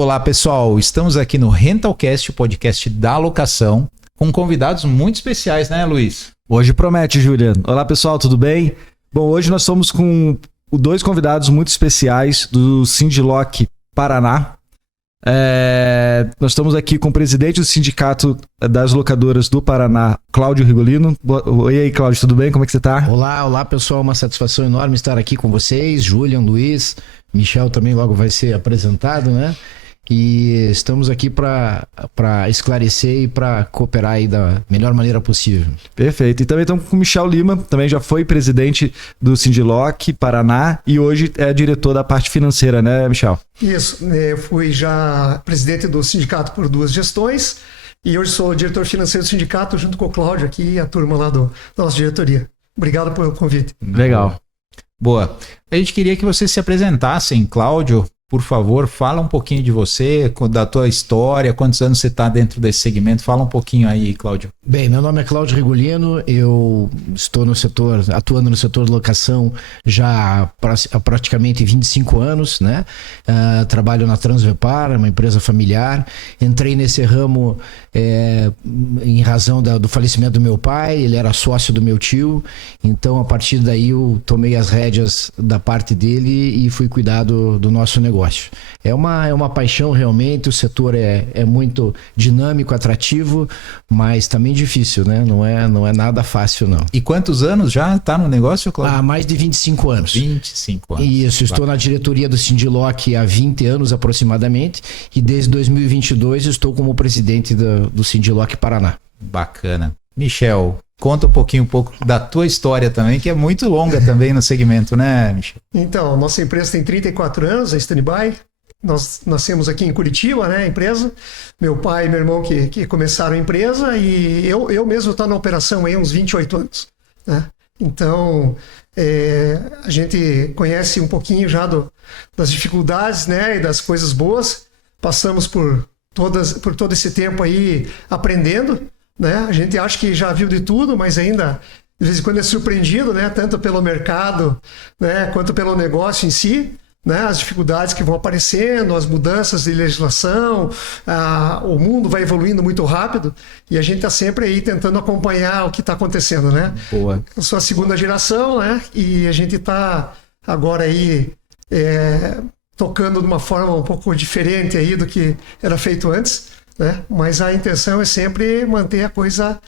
Olá pessoal, estamos aqui no Rentalcast, o podcast da locação, com convidados muito especiais, né, Luiz? Hoje promete, Juliano. Olá pessoal, tudo bem? Bom, hoje nós estamos com dois convidados muito especiais do Sindiloc Paraná. Nós estamos aqui com o presidente do Sindicato das Locadoras do Paraná, Cláudio Rigolino. Oi aí, Cláudio, tudo bem? Como é que você está? Olá pessoal, uma satisfação enorme estar aqui com vocês, Julian, Luiz, Michel também logo vai ser apresentado, né? E estamos aqui para esclarecer e para cooperar aí da melhor maneira possível. Perfeito. E também estamos com o Michel Lima, também já foi presidente do Sindiloc Paraná e hoje é diretor da parte financeira, né, Michel? Isso, eu fui já presidente do sindicato por 2 gestões e hoje sou diretor financeiro do sindicato junto com o Cláudio aqui e a turma lá da nossa diretoria. Obrigado pelo convite. Legal. Boa. A gente queria que vocês se apresentassem, Cláudio. Por favor, fala um pouquinho de você, da tua história, quantos anos você está dentro desse segmento. Fala um pouquinho aí, Cláudio. Bem, meu nome é Cláudio Rigolino, eu estou atuando no setor de locação já há praticamente 25 anos, né? Trabalho na Transvepar, uma empresa familiar. Entrei nesse ramo em razão do falecimento do meu pai, ele era sócio do meu tio, então a partir daí eu tomei as rédeas da parte dele e fui cuidar do nosso negócio. É uma paixão realmente, o setor é muito dinâmico, atrativo, mas também difícil, né? Não é nada fácil, não. E quantos anos já está no negócio, Cláudio? Há mais de 25 anos. 25 anos. Isso, estou na diretoria do Sindiloc há 20 anos aproximadamente e desde 2022 estou como presidente do Sindiloc Paraná. Bacana. Michel, conta um pouco da tua história também, que é muito longa também no segmento, né, Michel? Então, nossa empresa tem 34 anos, é stand-by. Nós nascemos aqui em Curitiba, né, a empresa. Meu pai e meu irmão que começaram a empresa e eu mesmo estou na operação aí há uns 28 anos, né? Então, a gente conhece um pouquinho já das dificuldades, né, e das coisas boas. Passamos por todo esse tempo aí aprendendo, né? A gente acha que já viu de tudo, mas ainda de vez em quando é surpreendido, né? Tanto pelo mercado, né? Quanto pelo negócio em si, né? As dificuldades que vão aparecendo, as mudanças de legislação, o mundo vai evoluindo muito rápido e a gente está sempre aí tentando acompanhar o que está acontecendo, né? Boa. Eu sou a 2ª geração, né? E a gente está agora aí tocando de uma forma um pouco diferente aí do que era feito antes, né? Mas a intenção é sempre manter a coisa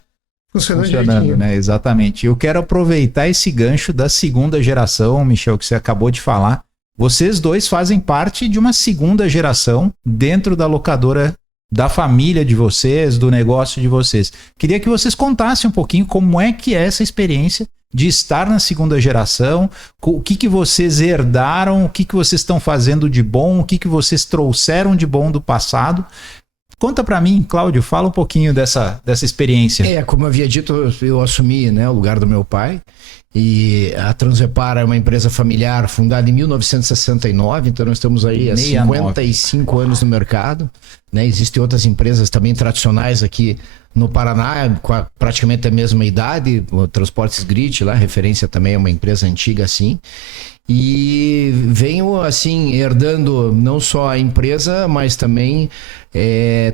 funcionando direitinho, né? Exatamente. Eu quero aproveitar esse gancho da 2ª geração, Michel, que você acabou de falar. Vocês dois fazem parte de uma 2ª geração dentro da locadora da família de vocês, do negócio de vocês. Queria que vocês contassem um pouquinho como é que é essa experiência de estar na 2ª geração, o que vocês herdaram, o que vocês estão fazendo de bom, o que vocês trouxeram de bom do passado. Conta pra mim, Cláudio, fala um pouquinho dessa experiência. Como eu havia dito, eu assumi, né, o lugar do meu pai e a Transvepar é uma empresa familiar fundada em 1969, então nós estamos aí há 55 anos no mercado, né? Existem outras empresas também tradicionais aqui no Paraná, com praticamente a mesma idade, o Transportes Grit, lá, referência também é uma empresa antiga assim. E venho assim herdando não só a empresa, mas também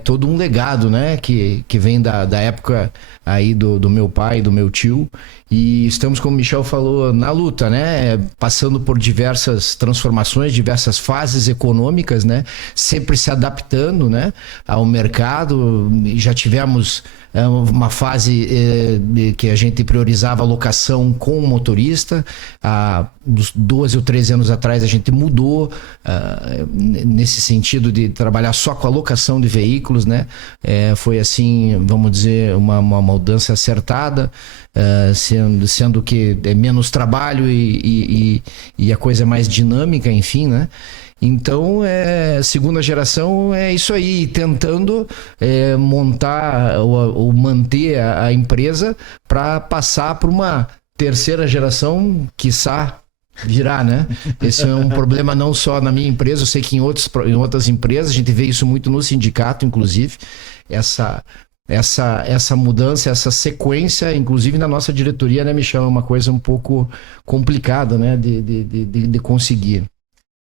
todo um legado, né, que vem da época aí do meu pai, do meu tio, e estamos, como o Michel falou, na luta, né, passando por diversas transformações, diversas fases econômicas, né, sempre se adaptando, né, ao mercado. Já tivemos uma fase que a gente priorizava a locação com o motorista. Há uns 12 ou 13 anos atrás a gente mudou nesse sentido de trabalhar só com a locação de veículos, né? Foi assim, vamos dizer, uma mudança acertada, sendo que é menos trabalho e a coisa é mais dinâmica, enfim, né? Então, 2ª geração é isso aí, tentando montar ou manter a empresa para passar para uma 3ª geração, quiçá virar, né? Esse é um problema não só na minha empresa, eu sei que em outras empresas, a gente vê isso muito no sindicato, inclusive, essa mudança, essa sequência, inclusive na nossa diretoria, né, Michel, é uma coisa um pouco complicada, né, de conseguir.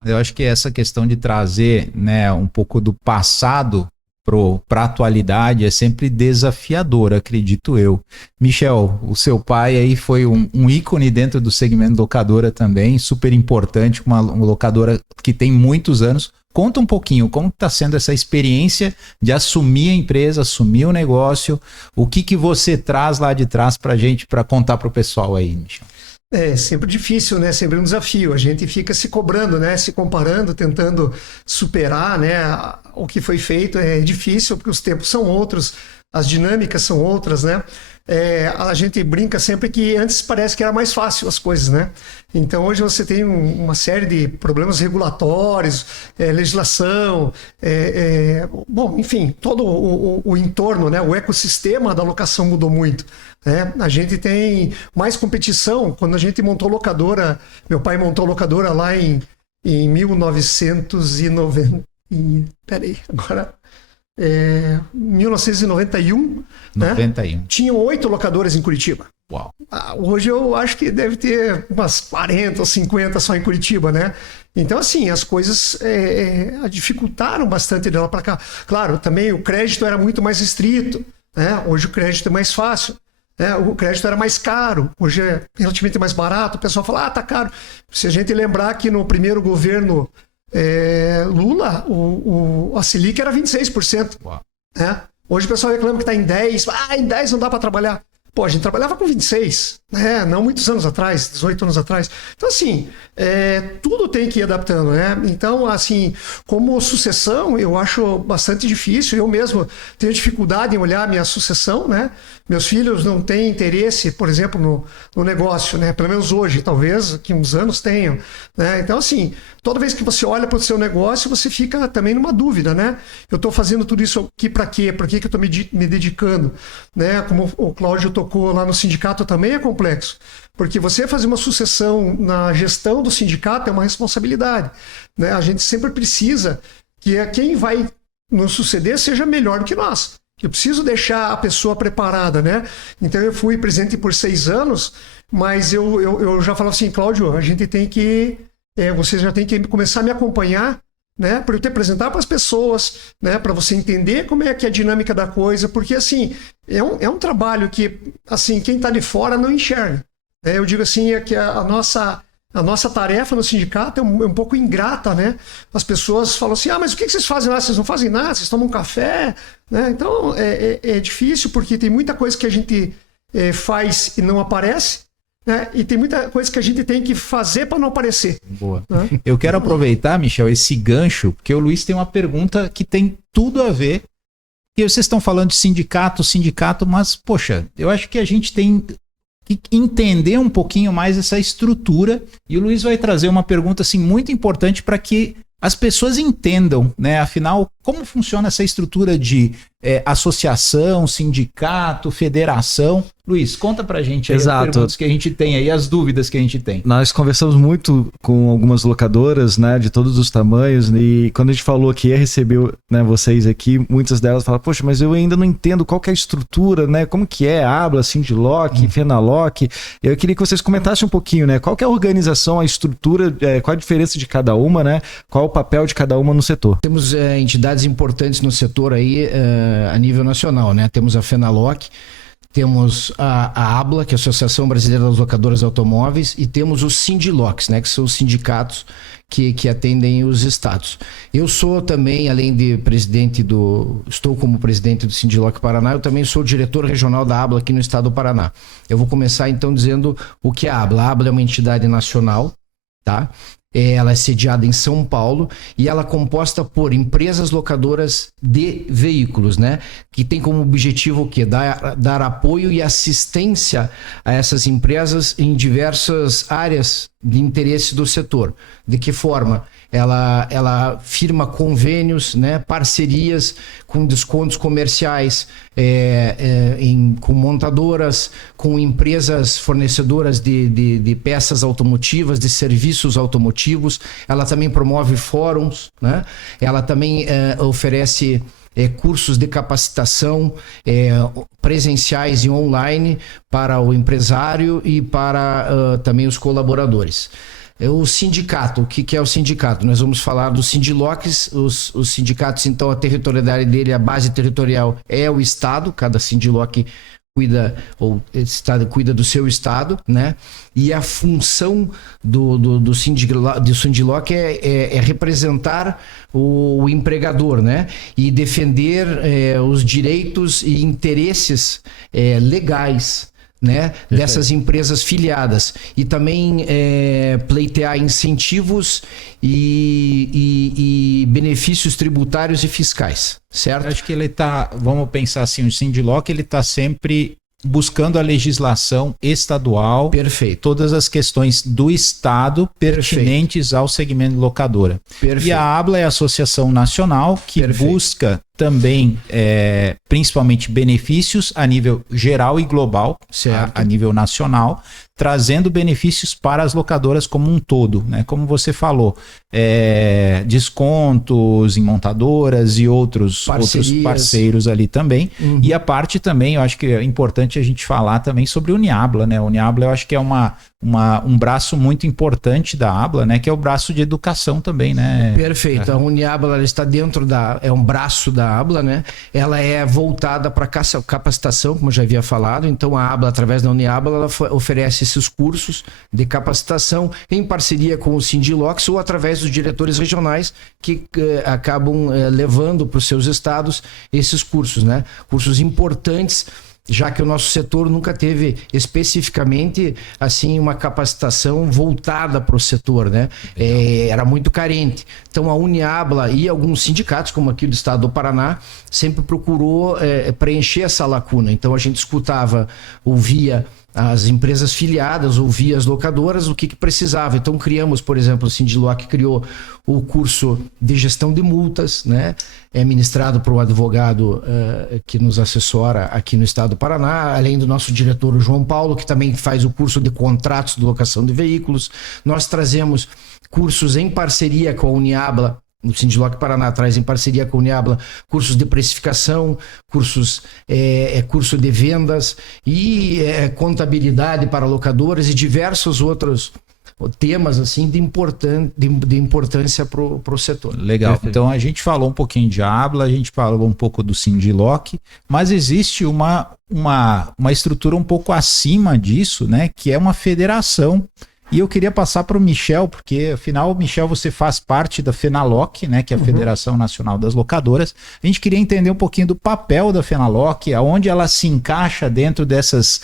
Eu acho que essa questão de trazer, né, um pouco do passado para a atualidade é sempre desafiador, acredito eu. Michel, o seu pai aí foi um ícone dentro do segmento locadora também, super importante, uma locadora que tem muitos anos. Conta um pouquinho como está sendo essa experiência de assumir a empresa, assumir o negócio, o que você traz lá de trás para a gente, para contar para o pessoal aí, Michel. É sempre difícil, né? Sempre um desafio. A gente fica se cobrando, né? Se comparando, tentando superar, né? O que foi feito é difícil porque os tempos são outros, as dinâmicas são outras, né? A gente brinca sempre que antes parece que era mais fácil as coisas, né? Então hoje você tem uma série de problemas regulatórios, legislação, bom, enfim, todo o entorno, né? O ecossistema da locação mudou muito. A gente tem mais competição. Quando a gente montou locadora, meu pai montou locadora lá em 1990. Peraí, agora. 1991, 91. Né? Tinham 8 locadoras em Curitiba. Uau. Hoje eu acho que deve ter umas 40 ou 50 só em Curitiba, né? Então, assim, as coisas dificultaram bastante de lá para cá. Claro, também o crédito era muito mais restrito, né? Hoje o crédito é mais fácil. O crédito era mais caro, hoje é relativamente mais barato. O pessoal fala, tá caro. Se a gente lembrar que no primeiro governo Lula, a Selic era 26%. Né? Hoje o pessoal reclama que está em 10%. Em 10% não dá para trabalhar. Pô, a gente trabalhava com 26%, né? Não muitos anos atrás, 18 anos atrás. Então, assim, tudo tem que ir adaptando, né? Então, assim, como sucessão, eu acho bastante difícil. Eu mesmo tenho dificuldade em olhar a minha sucessão, né? Meus filhos não têm interesse, por exemplo, no negócio, né? Pelo menos hoje, talvez, daqui uns anos tenham, né? Então, assim, toda vez que você olha para o seu negócio, você fica também numa dúvida, né? Eu estou fazendo tudo isso aqui para quê? Por que eu estou me dedicando? Né? Como o Cláudio tocou lá no sindicato, também é complexo. Porque você fazer uma sucessão na gestão do sindicato é uma responsabilidade, né? A gente sempre precisa que quem vai nos suceder seja melhor do que nós. Eu preciso deixar a pessoa preparada, né? Então eu fui presidente por 6 anos, mas eu já falava assim, Cláudio, a gente tem que... você já tem que começar a me acompanhar, né? Para eu te apresentar para as pessoas, né? Para você entender como é que é a dinâmica da coisa, porque assim, é um trabalho que assim, quem está de fora não enxerga. Eu digo assim, que a nossa tarefa no sindicato é um pouco ingrata, né? As pessoas falam assim, mas o que vocês fazem lá? Vocês não fazem nada, vocês tomam café, né? Então é difícil porque tem muita coisa que a gente faz e não aparece, né? E tem muita coisa que a gente tem que fazer para não aparecer. Boa. Né? Eu quero aproveitar, Michel, esse gancho, porque o Luiz tem uma pergunta que tem tudo a ver. E vocês estão falando de sindicato, mas, poxa, eu acho que a gente tem que entender um pouquinho mais essa estrutura. E o Luiz vai trazer uma pergunta assim, muito importante para que as pessoas entendam, né? Afinal, como funciona essa estrutura de associação, sindicato, federação. Luiz, conta pra gente aí as perguntas que a gente tem aí, as dúvidas que a gente tem. Nós conversamos muito com algumas locadoras, né, de todos os tamanhos, e quando a gente falou que ia receber, né, vocês aqui, muitas delas falaram, poxa, mas eu ainda não entendo qual que é a estrutura, né, como que é, Abla, Sindlock, Fenalock. Eu queria que vocês comentassem um pouquinho, né, qual que é a organização, a estrutura, qual a diferença de cada uma, né, qual o papel de cada uma no setor. Temos entidades importantes no setor aí, a nível nacional, né, temos a Fenalock, temos a ABLA, que é a Associação Brasileira das Locadoras de Automóveis, e temos os Sindlocks, né, que são os sindicatos que atendem os estados. Eu sou também, além de estou como presidente do Sindlock Paraná, eu também sou diretor regional da ABLA aqui no estado do Paraná. Eu vou começar então dizendo o que é a ABLA. A ABLA é uma entidade nacional, tá? Ela é sediada em São Paulo e ela é composta por empresas locadoras de veículos, né? Que tem como objetivo o quê? Dar apoio e assistência a essas empresas em diversas áreas de interesse do setor. De que forma? Ela firma convênios, né? Parcerias com descontos comerciais, com montadoras, com empresas fornecedoras de peças automotivas, de serviços automotivos. Ela também promove fóruns, né? Ela também oferece cursos de capacitação presenciais e online para o empresário e para também os colaboradores. é o sindicato. O que é o sindicato? Nós vamos falar dos Sindilocs. Os sindicatos, então, a territorialidade dele, a base territorial é o estado. Cada Sindiloc cuida, ou estado cuida do seu estado, né? E a função do Sindiloc é representar o empregador, né? E defender os direitos e interesses legais, né, dessas empresas filiadas, e também pleitear incentivos e benefícios tributários e fiscais, certo? Acho que ele está, vamos pensar assim, o Sindiloc ele está sempre buscando a legislação estadual, Perfeito. Todas as questões do Estado pertinentes ao segmento de locadora. Perfeito. E a ABLA é a Associação Nacional que Perfeito. busca também, principalmente, benefícios a nível geral e global, a nível nacional, trazendo benefícios para as locadoras como um todo, né? Como você falou, descontos em montadoras e outros parceiros ali também. Uhum. E a parte também, eu acho que é importante a gente falar também sobre o Uniabla, né? O Uniabla eu acho que é um braço muito importante da ABLA, né? Que é o braço de educação também, né? Perfeito. A Uniabla ela está dentro é um braço da ABLA, né? Ela é voltada para capacitação, como eu já havia falado. Então a ABLA, através da Uniabla, ela oferece esses cursos de capacitação em parceria com os Sindilocs ou através dos diretores regionais que acabam levando para os seus estados esses cursos, né? Cursos importantes, já que o nosso setor nunca teve especificamente assim uma capacitação voltada para o setor, né? Era muito carente. Então a Uniabla e alguns sindicatos, como aqui do estado do Paraná, sempre procurou preencher essa lacuna. Então a gente escutava, ouvia as empresas filiadas, ouvia as locadoras, o que precisava. Então criamos, por exemplo, o Sindiloc criou o curso de gestão de multas, né? É ministrado por um advogado que nos assessora aqui no estado do Paraná, além do nosso diretor, o João Paulo, que também faz o curso de contratos de locação de veículos. Nós trazemos cursos em parceria com a Uniabla. O Sindiloc Paraná traz em parceria com a Uniabla cursos de precificação, curso de vendas e contabilidade para locadoras e diversos outros temas assim de importância para o setor. Legal. Então a gente falou um pouquinho de ABLA, a gente falou um pouco do Sindiloc, mas existe uma estrutura um pouco acima disso, né? Que é uma federação. E eu queria passar para o Michel, porque afinal, Michel, você faz parte da FENALOC, né, que é a Federação Nacional das Locadoras. A gente queria entender um pouquinho do papel da FENALOC, aonde ela se encaixa dentro dessas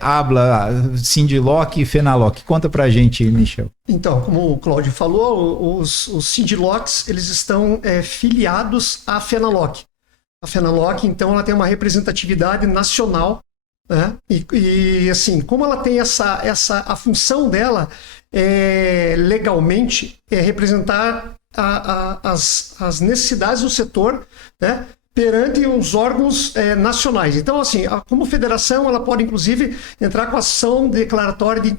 ABLA, Sindiloc e FENALOC. Conta para a gente, Michel. Então, como o Cláudio falou, os Sindilocs, eles estão filiados à FENALOC. A FENALOC, então, ela tem uma representatividade nacional. E assim, como ela tem a função dela legalmente representar as necessidades do setor, né, perante os órgãos nacionais. Então, assim, como federação, ela pode inclusive entrar com ação declaratória de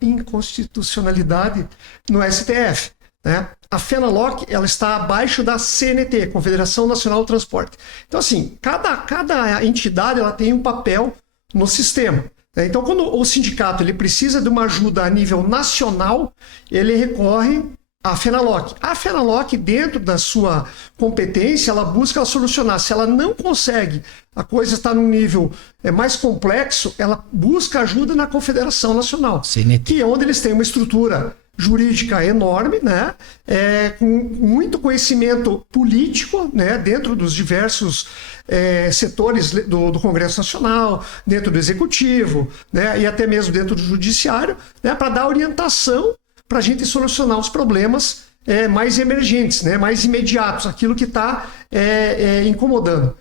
inconstitucionalidade no STF. Né? A FENALOC, ela está abaixo da CNT, Confederação Nacional do Transporte. Então, assim, cada entidade ela tem um papel no sistema. Então, quando o sindicato ele precisa de uma ajuda a nível nacional, ele recorre à FENALOC. A FENALOC, dentro da sua competência, ela busca solucionar. Se ela não consegue, a coisa está num nível mais complexo, ela busca ajuda na Confederação Nacional, que é onde eles têm uma estrutura jurídica enorme, né? Com muito conhecimento político, né? Dentro dos diversos setores do Congresso Nacional, dentro do Executivo, né? E até mesmo dentro do Judiciário, né? Para dar orientação para a gente solucionar os problemas mais emergentes, né? Mais imediatos, aquilo que está incomodando.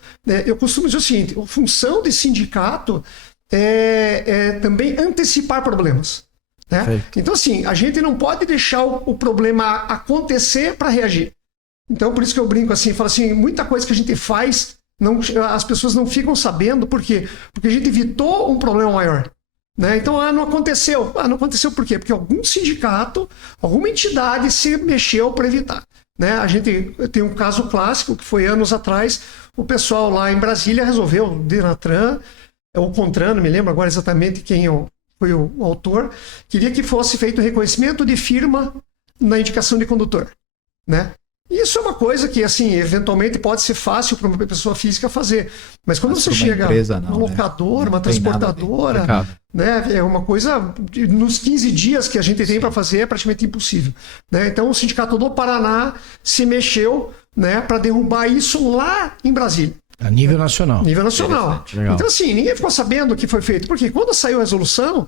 Eu costumo dizer o seguinte, a função de sindicato é também antecipar problemas. Né? Então, assim, a gente não pode deixar o problema acontecer para reagir. Então, por isso que eu brinco assim, falo assim, muita coisa que a gente faz, as pessoas não ficam sabendo, por quê? Porque a gente evitou um problema maior. Né? Então, não aconteceu. Não aconteceu por quê? Porque algum sindicato, alguma entidade se mexeu para evitar. Né? A gente tem um caso clássico, que foi anos atrás, o pessoal lá em Brasília resolveu, o Denatran, ou o Contran, não me lembro agora exatamente quem foi o autor, queria que fosse feito reconhecimento de firma na indicação de condutor, né? Isso é uma coisa que, assim, eventualmente pode ser fácil para uma pessoa física fazer. Mas quando você chega numa locadora, uma transportadora, né, é uma coisa, nos 15 dias que a gente tem para fazer, é praticamente impossível. Né? Então, o Sindicato do Paraná se mexeu, né, para derrubar isso lá em Brasília. A nível nacional. Nível nacional. Então, assim, ninguém ficou sabendo o que foi feito. Porque quando saiu a resolução,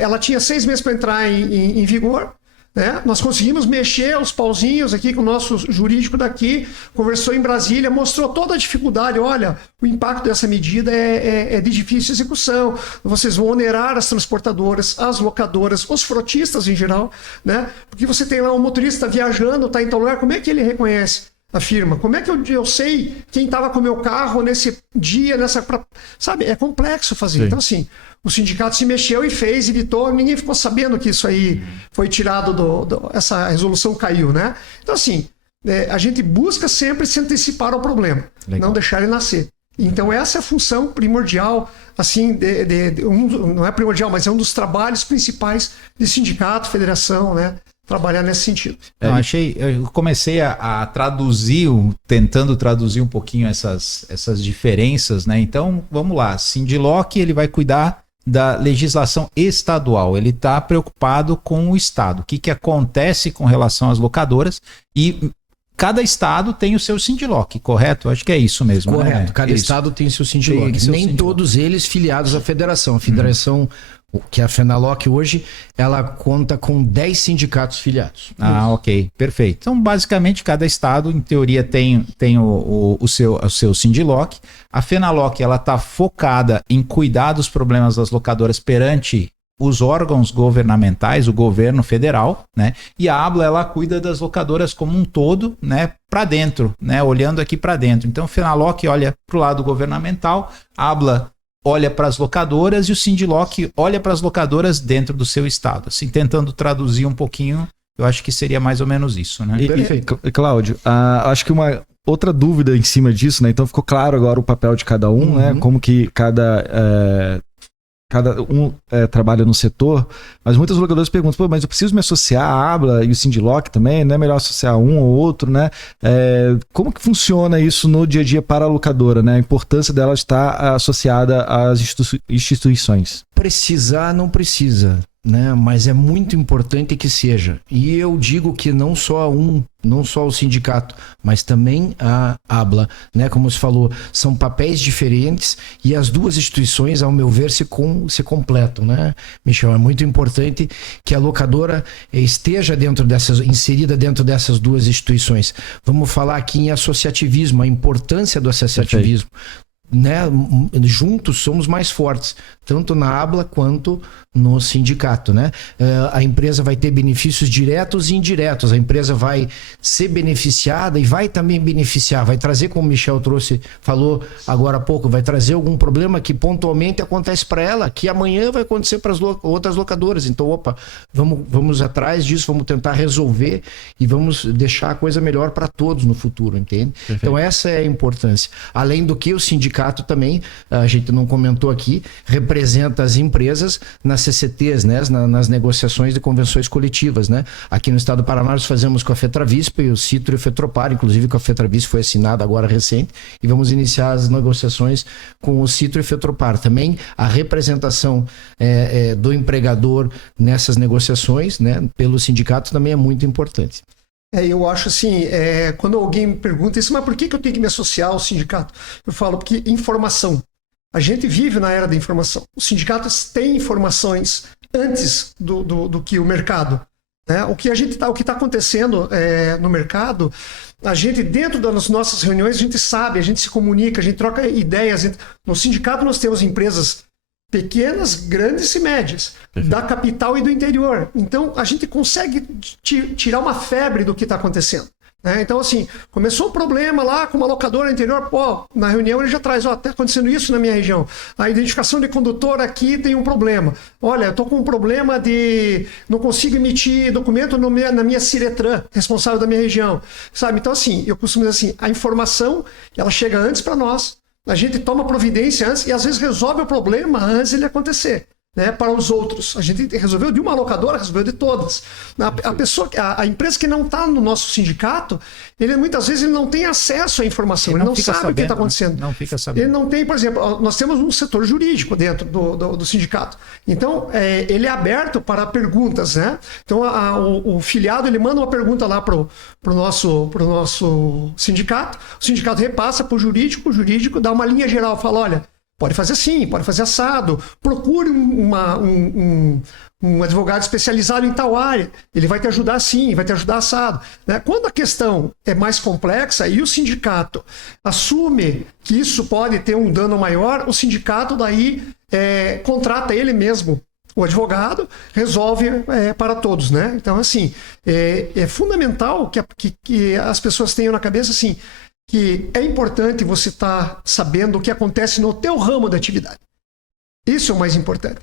ela tinha 6 meses para entrar em vigor. Né? Nós conseguimos mexer os pauzinhos aqui com o nosso jurídico daqui, conversou em Brasília, mostrou toda a dificuldade. Olha, o impacto dessa medida é de difícil execução. Vocês vão onerar as transportadoras, as locadoras, os frotistas em geral, né? Porque você tem lá um motorista viajando, está em tal lugar, como é que ele reconhece a firma? Como é que eu sei quem estava com o meu carro nesse dia, sabe? É complexo fazer. Sim. Então, assim, o sindicato se mexeu e fez, editou, ninguém ficou sabendo que isso aí foi tirado essa resolução caiu, né? Então, assim, a gente busca sempre se antecipar ao problema, não deixar ele nascer. Então, essa é a função primordial, assim, não é primordial, mas é um dos trabalhos principais de sindicato, federação, né? Trabalhar nesse sentido. Eu comecei a traduzir, tentando traduzir um pouquinho essas diferenças, né? Então, vamos lá, Sindiloc, ele vai cuidar da legislação estadual, ele está preocupado com o estado, o que acontece com relação às locadoras, e cada estado tem o seu Sindiloc, correto? Acho que é isso mesmo. Correto, né? cada estado tem seu Sindiloc, nem todos eles filiados à federação. A federação, que é a FENALOC hoje, ela conta com 10 sindicatos filiados. Ok, perfeito. Então, basicamente, cada estado, em teoria, tem o seu Sindiloc. A FENALOC, ela está focada em cuidar dos problemas das locadoras perante os órgãos governamentais, o governo federal, né? E a ABLA, ela cuida das locadoras como um todo, né? Para dentro, né? Olhando aqui para dentro. Então, a FENALOC olha para o lado governamental, a ABLA olha para as locadoras e o Sindiloc olha para as locadoras dentro do seu estado. Assim, tentando traduzir um pouquinho, eu acho que seria mais ou menos isso, né? Perfeito. Cláudio, acho que uma outra dúvida em cima disso, né? Então ficou claro agora o papel de cada um, né? Como que cada um trabalha no setor, mas muitos locadores perguntam, pô, mas eu preciso me associar à ABLA e o Sindiloc também, não é melhor associar um ou outro, né? Como que funciona isso no dia a dia para a locadora, né? A importância dela estar associada às instituições. Precisar não precisa, né? Mas é muito importante que seja. E eu digo que não só o sindicato, mas também a ABLA, né? Como você falou, são papéis diferentes e as duas instituições, ao meu ver, se completam, né? Michel, é muito importante que a locadora esteja inserida dentro dessas duas instituições. Vamos falar aqui em associativismo, a importância do associativismo. Né? Juntos somos mais fortes, tanto na ABLA quanto no sindicato, né? A empresa vai ter benefícios diretos e indiretos, a empresa vai ser beneficiada e vai também beneficiar, vai trazer, como o Michel falou agora há pouco, vai trazer algum problema que pontualmente acontece para ela, que amanhã vai acontecer para as outras locadoras. Então, vamos atrás disso, vamos tentar resolver e vamos deixar a coisa melhor para todos no futuro, entende? Perfeito. Então essa é a importância. Além do que o sindicato também, a gente não comentou aqui, representa as empresas nas CCTs, né? Nas negociações de convenções coletivas, né? Aqui no estado do Paraná nós fazemos com a FETRAVISP e o Citro e o FETROPAR, inclusive com a FETRAVISP foi assinada agora recente, e vamos iniciar as negociações com o Citro e o FETROPAR. Também a representação do empregador nessas negociações, né? Pelo sindicato também é muito importante. Eu acho assim, quando alguém me pergunta isso, mas por que eu tenho que me associar ao sindicato? Eu falo, porque informação. A gente vive na era da informação. Os sindicatos têm informações antes do que o mercado. Né? O que está acontecendo no mercado, a gente, dentro das nossas reuniões, a gente sabe, a gente se comunica, a gente troca ideias. No sindicato nós temos empresas pequenas, grandes e médias, da capital e do interior. Então, a gente consegue tirar uma febre do que está acontecendo. Né? Então, assim, começou um problema lá com uma locadora interior, na reunião ele já traz, está acontecendo isso na minha região. A identificação de condutor aqui tem um problema. Olha, eu estou com um problema não consigo emitir documento na minha Ciretran, responsável da minha região. Sabe? Então, assim, eu costumo dizer assim, a informação, ela chega antes para nós, a gente toma providência antes e às vezes resolve o problema antes de ele acontecer. né, para os outros. A gente resolveu de uma locadora, resolveu de todas. A empresa que não está no nosso sindicato, ele muitas vezes ele não tem acesso à informação, ele não sabe o que está acontecendo. Não fica sabendo. Ele não tem, por exemplo, nós temos um setor jurídico dentro do sindicato. Então, ele é aberto para perguntas, né? Então, o filiado, ele manda uma pergunta lá pro nosso sindicato, o sindicato repassa para o jurídico dá uma linha geral, fala, olha, pode fazer assim, pode fazer assado, procure um advogado especializado em tal área, ele vai te ajudar assim, vai te ajudar assado. Né? Quando a questão é mais complexa e o sindicato assume que isso pode ter um dano maior, o sindicato daí contrata ele mesmo, o advogado, resolve para todos. Né? Então, assim, é fundamental que as pessoas tenham na cabeça assim, que é importante você estar sabendo o que acontece no teu ramo de atividade. Isso é o mais importante.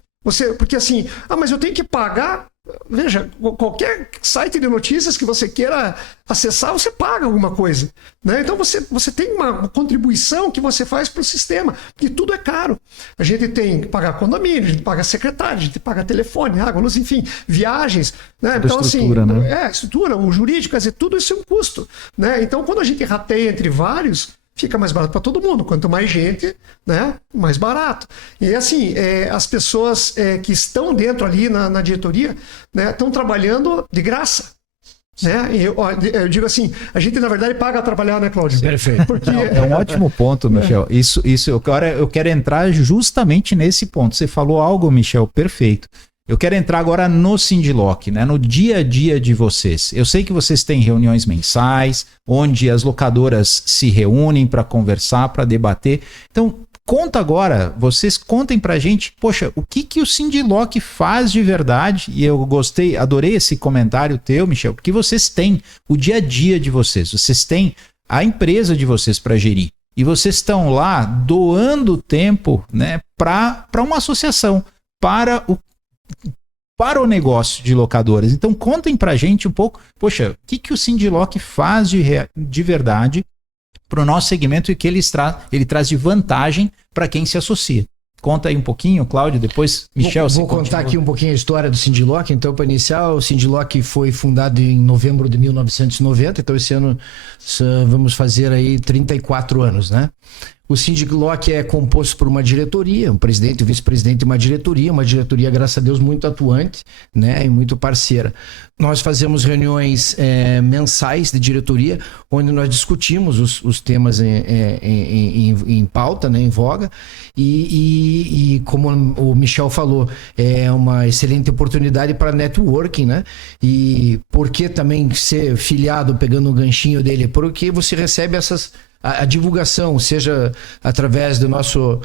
Porque assim, mas eu tenho que pagar. Veja, qualquer site de notícias que você queira acessar, você paga alguma coisa. Né? Então você tem uma contribuição que você faz para o sistema, porque tudo é caro. A gente tem que pagar condomínio, a gente paga secretário, a gente paga telefone, água, luz, enfim, viagens. Né? Então, estrutura, assim, né? Estrutura, o jurídico, quer dizer, tudo isso é um custo. Né? Então, quando a gente rateia entre vários, fica mais barato para todo mundo. Quanto mais gente, né, mais barato. E assim, as pessoas que estão dentro ali na diretoria, né, estão trabalhando de graça. Né? Eu digo assim, a gente na verdade paga a trabalhar, né, Cláudio? Perfeito. Porque... É um ótimo ponto, Michel. Isso eu quero entrar justamente nesse ponto. Você falou algo, Michel, perfeito. Eu quero entrar agora no Sindilock, né? No dia a dia de vocês. Eu sei que vocês têm reuniões mensais, onde as locadoras se reúnem para conversar, para debater. Então, conta agora, vocês contem pra gente, poxa, o que o Sindilock faz de verdade? E eu adorei esse comentário teu, Michel, porque vocês têm o dia a dia de vocês têm a empresa de vocês para gerir. E vocês estão lá doando tempo, né, para uma associação, para o negócio de locadoras. Então contem pra gente um pouco, poxa, o que o Sindilock faz de verdade para o nosso segmento e que ele traz de vantagem para quem se associa. Conta aí um pouquinho, Cláudio, depois Michel. Vou contar aqui um pouquinho a história do Sindilock. Então, para iniciar, o Sindilock foi fundado em novembro de 1990, então esse ano vamos fazer aí 34 anos, né? O Sindilock é composto por uma diretoria, um presidente e um vice-presidente e uma diretoria, graças a Deus, muito atuante, né, e muito parceira. Nós fazemos reuniões mensais de diretoria, onde nós discutimos os temas em pauta, né, em voga, e como o Michel falou, é uma excelente oportunidade para networking, né? E por que também ser filiado, pegando o ganchinho dele? Porque você recebe a divulgação, seja através do nosso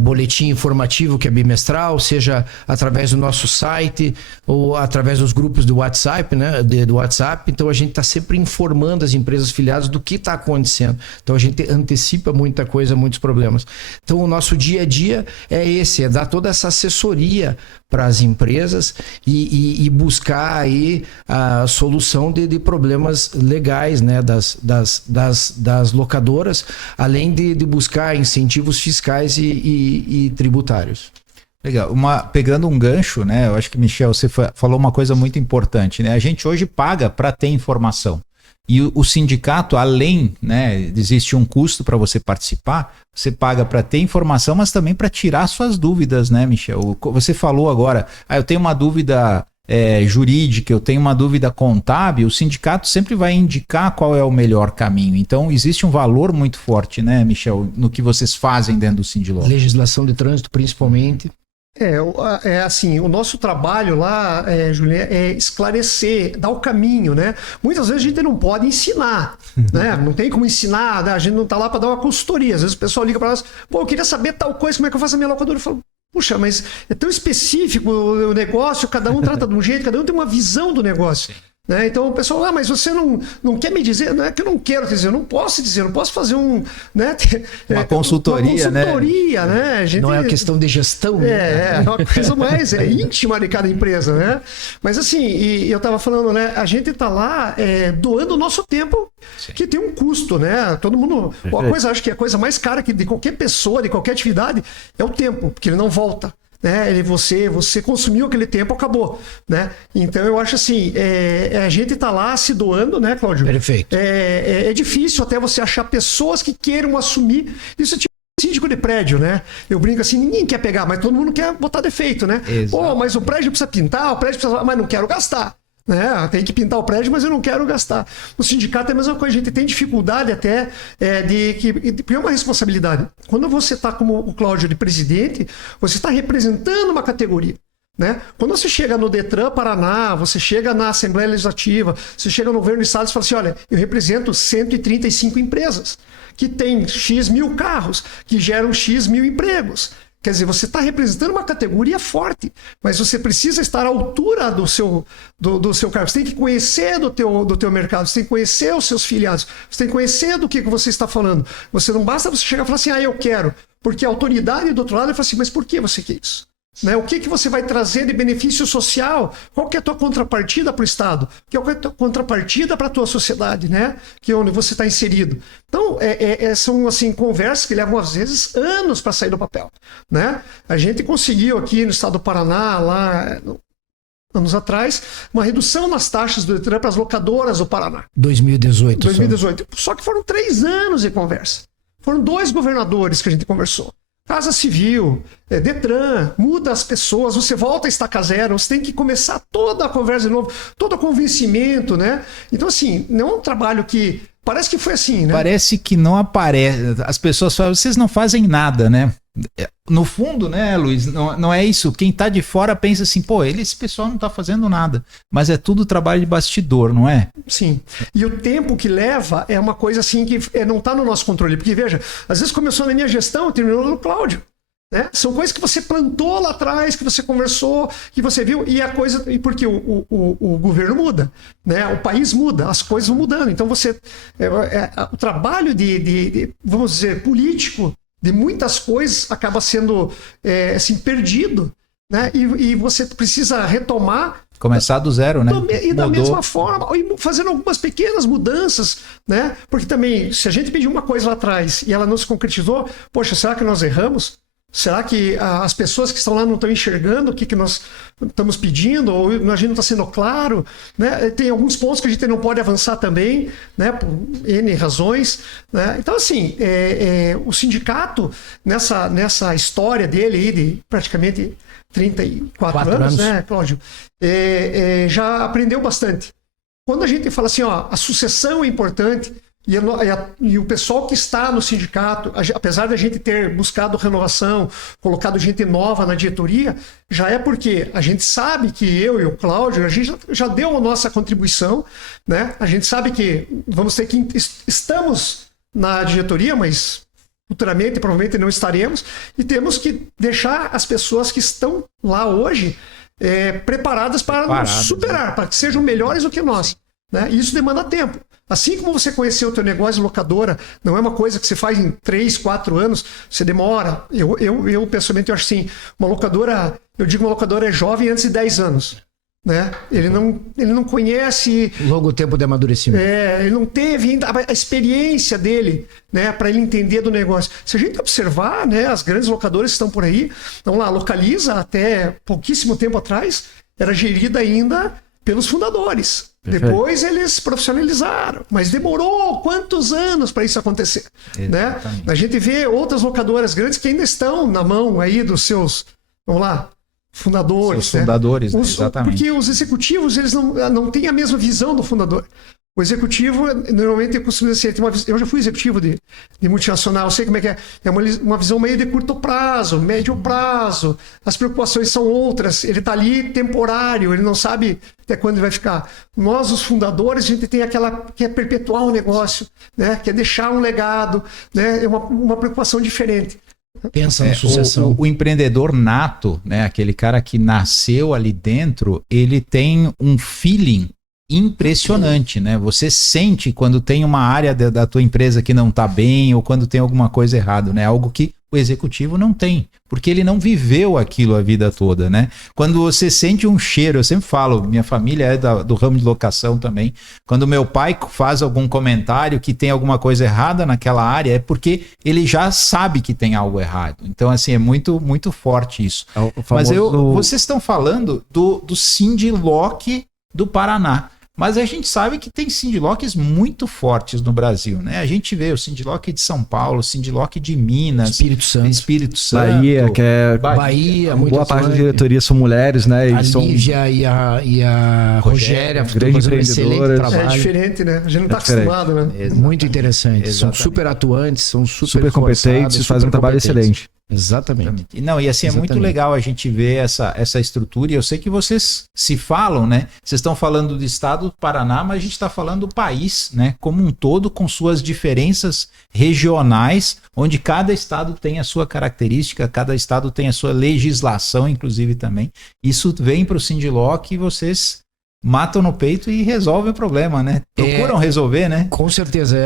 boletim informativo, que é bimestral, seja através do nosso site ou através dos grupos do WhatsApp, né, do WhatsApp. Então a gente está sempre informando as empresas filiadas do que está acontecendo. Então a gente antecipa muita coisa, muitos problemas. Então o nosso dia a dia é dar toda essa assessoria para as empresas e buscar aí a solução de problemas legais, né, das locadoras, além de buscar incentivos fiscais e tributários. Legal. Pegando um gancho, né? Eu acho que, Michel, você falou uma coisa muito importante, né? A gente hoje paga para ter informação. E o sindicato, além, né, existe um custo para você participar, você paga para ter informação, mas também para tirar suas dúvidas, né, Michel? Você falou agora, eu tenho uma dúvida jurídica, eu tenho uma dúvida contábil, o sindicato sempre vai indicar qual é o melhor caminho. Então, existe um valor muito forte, né, Michel, no que vocês fazem dentro do Sindilock. Legislação de trânsito, principalmente. Assim, o nosso trabalho lá, Juliana, é esclarecer, dar o caminho, né? Muitas vezes a gente não pode ensinar, né? Não tem como ensinar, né? A gente não tá lá para dar uma consultoria. Às vezes o pessoal liga para nós, eu queria saber tal coisa, como é que eu faço a minha locadora? Eu falo, puxa, mas é tão específico o negócio, cada um trata de um jeito, cada um tem uma visão do negócio. Né? Então o pessoal, mas você não quer me dizer, não é que eu não quero dizer, eu não posso dizer, eu não posso fazer uma consultoria, né? A gente, não é uma questão de gestão. É uma coisa mais íntima de cada empresa, né? Mas assim, e eu estava falando, né? A gente está lá doando o nosso tempo, sim, que tem um custo, né? Todo mundo, acho que a coisa mais cara que de qualquer pessoa, de qualquer atividade, é o tempo, porque ele não volta. né? Você consumiu aquele tempo, acabou, né? Então eu acho assim, a gente tá lá se doando, né, Cláudio? Perfeito. É difícil até você achar pessoas que queiram assumir. Isso é tipo síndico de prédio, né? Eu brinco assim, ninguém quer pegar, mas todo mundo quer botar defeito, né? Pô, mas o prédio precisa pintar, o prédio precisa... Mas não quero gastar. Né? Tem que pintar o prédio, mas eu não quero gastar. No sindicato é a mesma coisa, a gente tem dificuldade até de uma responsabilidade. Quando você está como o Cláudio de presidente, você está representando uma categoria. Né? Quando você chega no Detran Paraná, você chega na Assembleia Legislativa, você chega no governo do estado e fala assim, olha, eu represento 135 empresas que têm X mil carros, que geram X mil empregos. Quer dizer, você está representando uma categoria forte, mas você precisa estar à altura do seu cargo. Você tem que conhecer do teu mercado, você tem que conhecer os seus filiados, você tem que conhecer do que você está falando. Você não basta você chegar e falar assim, eu quero. Porque a autoridade do outro lado fala assim, mas por que você quer isso? Né? O que você vai trazer de benefício social? Qual que é a tua contrapartida para o Estado? Qual que é a tua contrapartida para a tua sociedade, né? Que é onde você está inserido. Então, são assim, conversas que levam, às vezes, anos para sair do papel. Né? A gente conseguiu aqui no estado do Paraná, lá anos atrás, uma redução nas taxas do Detran para as locadoras do Paraná. 2018. Só que foram 3 anos de conversa. Foram 2 governadores que a gente conversou. Casa Civil, Detran, muda as pessoas, você volta a estaca zero, você tem que começar toda a conversa de novo, todo o convencimento, né? Então, assim, não é um trabalho que... Parece que foi assim, né? Parece que não aparece. As pessoas falam, vocês não fazem nada, né? No fundo, né, Luiz, não é isso. Quem tá de fora pensa assim, pô, esse pessoal não tá fazendo nada. Mas é tudo trabalho de bastidor, não é? Sim. E o tempo que leva é uma coisa assim que não tá no nosso controle. Porque, veja, às vezes começou na minha gestão, terminou no Cláudio. Né? São coisas que você plantou lá atrás, que você conversou, que você viu, e a coisa. E porque o governo muda, né? O país muda, as coisas vão mudando. Então você. O trabalho vamos dizer, político de muitas coisas acaba sendo assim, perdido, né? E você precisa retomar. Começar do zero, né? E da mesma forma, fazendo algumas pequenas mudanças, né? Porque também, se a gente pediu uma coisa lá atrás e ela não se concretizou, poxa, será que nós erramos? Será que as pessoas que estão lá não estão enxergando o que nós estamos pedindo? Ou a gente não está sendo claro? Né? Tem alguns pontos que a gente não pode avançar também, né? Por N razões. Né? Então, assim, o sindicato, nessa história dele aí de praticamente 34 anos, né, Cláudio? Já aprendeu bastante. Quando a gente fala assim, a sucessão é importante, e o pessoal que está no sindicato, apesar da gente ter buscado renovação, colocado gente nova na diretoria, já é porque a gente sabe que eu e o Cláudio, a gente já deu a nossa contribuição, né? A gente sabe que vamos ter que... Estamos na diretoria, mas futuramente provavelmente não estaremos, e temos que deixar as pessoas que estão lá hoje preparadas para nos superar, para que sejam melhores do que nós. Né? E isso demanda tempo. Assim como você conhecer o teu negócio de locadora, não é uma coisa que você faz em 3, 4 anos, você demora. Eu pessoalmente, eu acho assim, uma locadora é jovem antes de 10 anos. Né? Ele não conhece... Longo tempo de amadurecimento. Ele não teve ainda a experiência dele, né, para ele entender do negócio. Se a gente observar, né, as grandes locadoras que estão por aí, então lá, Localiza, até pouquíssimo tempo atrás, era gerida ainda pelos fundadores. Perfeito. Depois eles profissionalizaram, mas demorou quantos anos para isso acontecer, né? A gente vê outras locadoras grandes que ainda estão na mão aí dos seus, vamos lá, fundadores. Seus fundadores, né? Exatamente. Porque os executivos, eles não têm a mesma visão do fundador. O executivo, normalmente, eu costumo dizer assim, eu já fui executivo de multinacional, eu sei como é que é. É uma visão meio de curto prazo, médio prazo. As preocupações são outras. Ele está ali temporário, ele não sabe até quando ele vai ficar. Nós, os fundadores, a gente tem aquela que é perpetuar o negócio, né? Que é deixar um legado, né? É uma preocupação diferente. Pensa na sucessão. O empreendedor nato, né? Aquele cara que nasceu ali dentro, ele tem um feeling impressionante, né? Você sente quando tem uma área da tua empresa que não tá bem ou quando tem alguma coisa errada, né? Algo que o executivo não tem, porque ele não viveu aquilo a vida toda, né? Quando você sente um cheiro, eu sempre falo, minha família é do ramo de locação também, quando meu pai faz algum comentário que tem alguma coisa errada naquela área, é porque ele já sabe que tem algo errado. Então, assim, é muito, muito forte isso. Mas vocês estão falando do Sindilock do Paraná. Mas a gente sabe que tem Sindilocks muito fortes no Brasil, né? A gente vê o Sindilock de São Paulo, o Sindilock de Minas, Espírito Santo, Bahia, que é Bahia, boa parte da diretoria são mulheres, né? A Lívia e a Rogéria grande fazendo um excelente trabalho. É diferente, né? A gente não está acostumado, né? Muito interessante. Exatamente. São super atuantes, são super competentes, fazem um trabalho excelente. Exatamente. Não, e assim, é muito legal a gente ver essa estrutura, e eu sei que vocês se falam, né? Vocês estão falando do estado do Paraná, mas a gente está falando do país, né? Como um todo, com suas diferenças regionais, onde cada estado tem a sua característica, cada estado tem a sua legislação, inclusive também. Isso vem para o Sindilock e vocês matam no peito e resolvem o problema, né? Procuram resolver, né? Com certeza.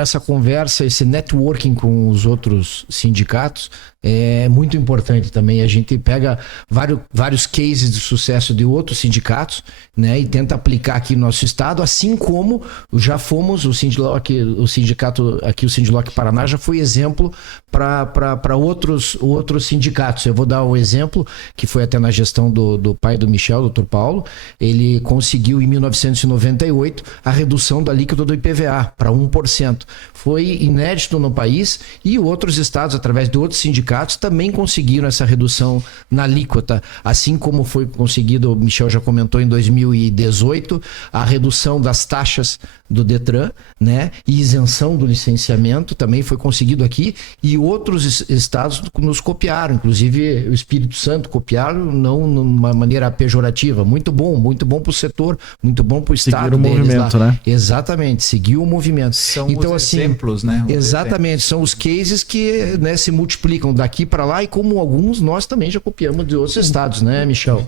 Essa conversa, esse networking com os outros sindicatos é muito importante também. A gente pega vários cases de sucesso de outros sindicatos, né, e tenta aplicar aqui no nosso estado, assim como já fomos, o sindicato aqui, o Sindilock Paraná, já foi exemplo para outros sindicatos. Eu vou dar um exemplo que foi até na gestão do pai do Michel, Dr. Paulo. Ele conseguiu em 1998 a redução da alíquota do IPVA para 1%. Foi inédito no país, e outros estados, através de outros sindicatos, também conseguiram essa redução na alíquota, assim como foi conseguido, o Michel já comentou, em 2018, a redução das taxas do Detran, né, e isenção do licenciamento também foi conseguido aqui, e outros estados nos copiaram, inclusive o Espírito Santo copiaram, não de uma maneira pejorativa. Muito bom para o setor, muito bom para o estado. Seguir o movimento, né? Exatamente, seguiu o movimento. São então, os assim, exemplos, né? Exatamente, são os cases que, né, se multiplicam daqui para lá, e como alguns nós também já copiamos de outros estados, né, Michel?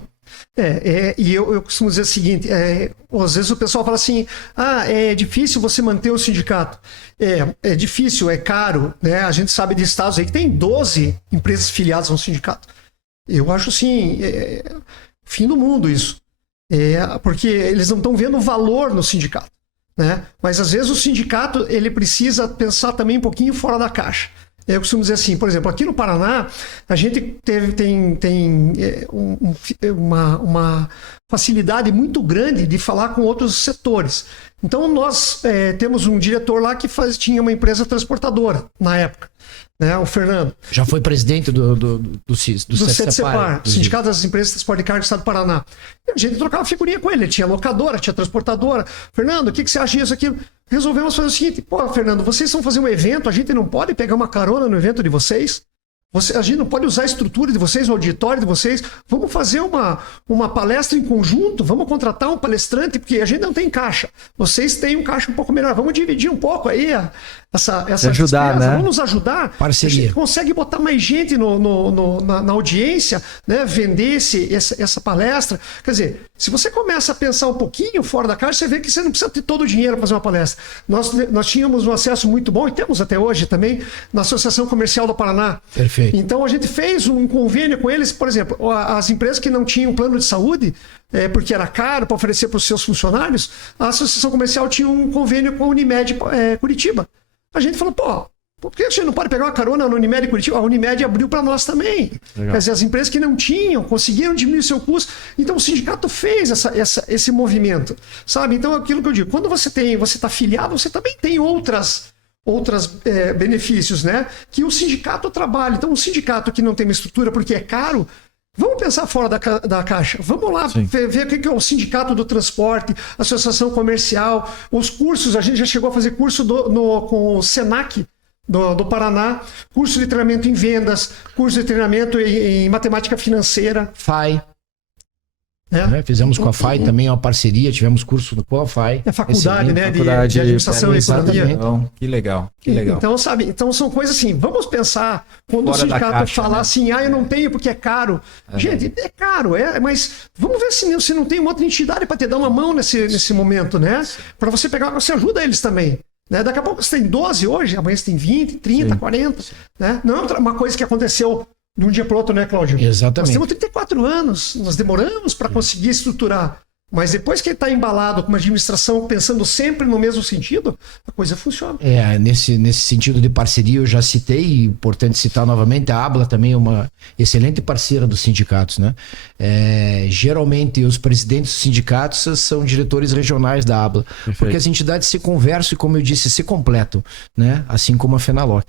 E eu costumo dizer o seguinte, às vezes o pessoal fala assim, é difícil você manter o sindicato. É difícil, é caro, né? A gente sabe de estados aí que tem 12 empresas filiadas ao sindicato. Eu acho assim, fim do mundo isso. Porque eles não estão vendo valor no sindicato, né? Mas às vezes o sindicato ele precisa pensar também um pouquinho fora da caixa. Eu costumo dizer assim, por exemplo, aqui no Paraná, a gente tem uma facilidade muito grande de falar com outros setores. Então, nós temos um diretor lá que tinha uma empresa transportadora na época, né, o Fernando. Já foi presidente do CETSEPAR, Sindicato das Empresas de Transporte de Carga do Estado do Paraná. E a gente trocava figurinha com ele. Ele tinha locadora, tinha transportadora. Fernando, o que você acha disso, aquilo? Resolvemos fazer o seguinte: pô, Fernando, vocês vão fazer um evento, a gente não pode pegar uma carona no evento de vocês? A gente não pode usar a estrutura de vocês, o auditório de vocês. Vamos fazer uma palestra em conjunto, vamos contratar um palestrante, porque a gente não tem caixa. Vocês têm um caixa um pouco melhor. Vamos dividir um pouco aí essa ajudar, despesa. né? Vamos nos ajudar. Parceria. A gente consegue botar mais gente na audiência, né? Vender essa palestra. Quer dizer, se você começa a pensar um pouquinho fora da caixa, você vê que você não precisa ter todo o dinheiro para fazer uma palestra. Nós tínhamos um acesso muito bom, e temos até hoje também, na Associação Comercial do Paraná. Perfeito. Então a gente fez um convênio com eles, por exemplo, as empresas que não tinham plano de saúde, porque era caro para oferecer para os seus funcionários, a Associação Comercial tinha um convênio com a Unimed Curitiba. A gente falou, por que a gente não pode pegar uma carona no Unimed Curitiba? A Unimed abriu para nós também. Legal. Quer dizer, as empresas que não tinham, conseguiram diminuir seu custo. Então o sindicato fez esse movimento, sabe? Então aquilo que eu digo, quando você está filiado, você também tem outros benefícios, né? Que o sindicato trabalha. Então, um sindicato que não tem uma estrutura porque é caro, vamos pensar fora da caixa. Vamos lá ver o que é o sindicato do transporte, associação comercial, os cursos. A gente já chegou a fazer curso com o SENAC do Paraná, curso de treinamento em vendas, curso de treinamento em matemática financeira. FAI. Fizemos com a FAI também uma parceria, tivemos curso com a FAI. Faculdade, né? De administração e economia. Que legal, que legal. Então, sabe, então são coisas assim, vamos pensar, quando fora o sindicato falar, né? Assim, eu não tenho porque é caro. Gente, é caro, mas vamos ver se não tem uma outra entidade para te dar uma mão nesse momento, né? Para você pegar, você ajuda eles também. Né? Daqui a pouco você tem 12 hoje, amanhã você tem 20, 30, sim, 40. Né? Não é uma coisa que aconteceu de um dia para o outro, né, Cláudio? Exatamente. Nós temos 34 anos, nós demoramos para conseguir estruturar. Mas depois que ele está embalado com uma administração pensando sempre no mesmo sentido, a coisa funciona. Nesse sentido de parceria, eu já citei, importante citar novamente, a ABLA também é uma excelente parceira dos sindicatos, né? Geralmente, os presidentes dos sindicatos são diretores regionais da ABLA, perfeito, porque as entidades se conversam e, como eu disse, se completam, né? Assim como a Fenaloc.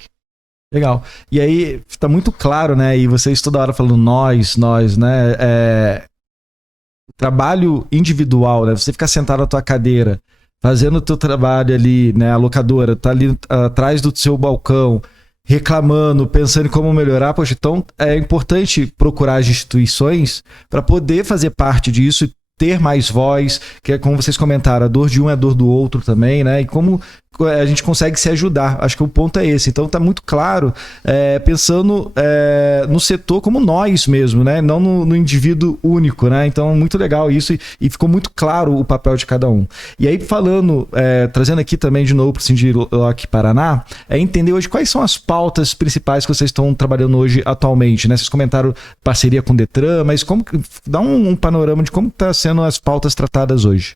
Legal. E aí, está muito claro, né? E vocês toda hora falando nós, né? Trabalho individual, né? Você ficar sentado na tua cadeira, fazendo o teu trabalho ali, né? A locadora tá ali atrás do seu balcão, reclamando, pensando em como melhorar. Poxa, então é importante procurar as instituições para poder fazer parte disso e ter mais voz, que é como vocês comentaram, a dor de um é a dor do outro também, né? E como a gente consegue se ajudar. Acho que o ponto é esse. Então tá muito claro, pensando no setor como nós mesmo, né? Não no indivíduo único, né? Então muito legal isso e ficou muito claro o papel de cada um. E aí falando, trazendo aqui também de novo para o Sindiloc Paraná, entender hoje quais são as pautas principais que vocês estão trabalhando hoje atualmente, né? Vocês comentaram parceria com o Detran, mas dá um panorama de como está sendo as pautas tratadas hoje.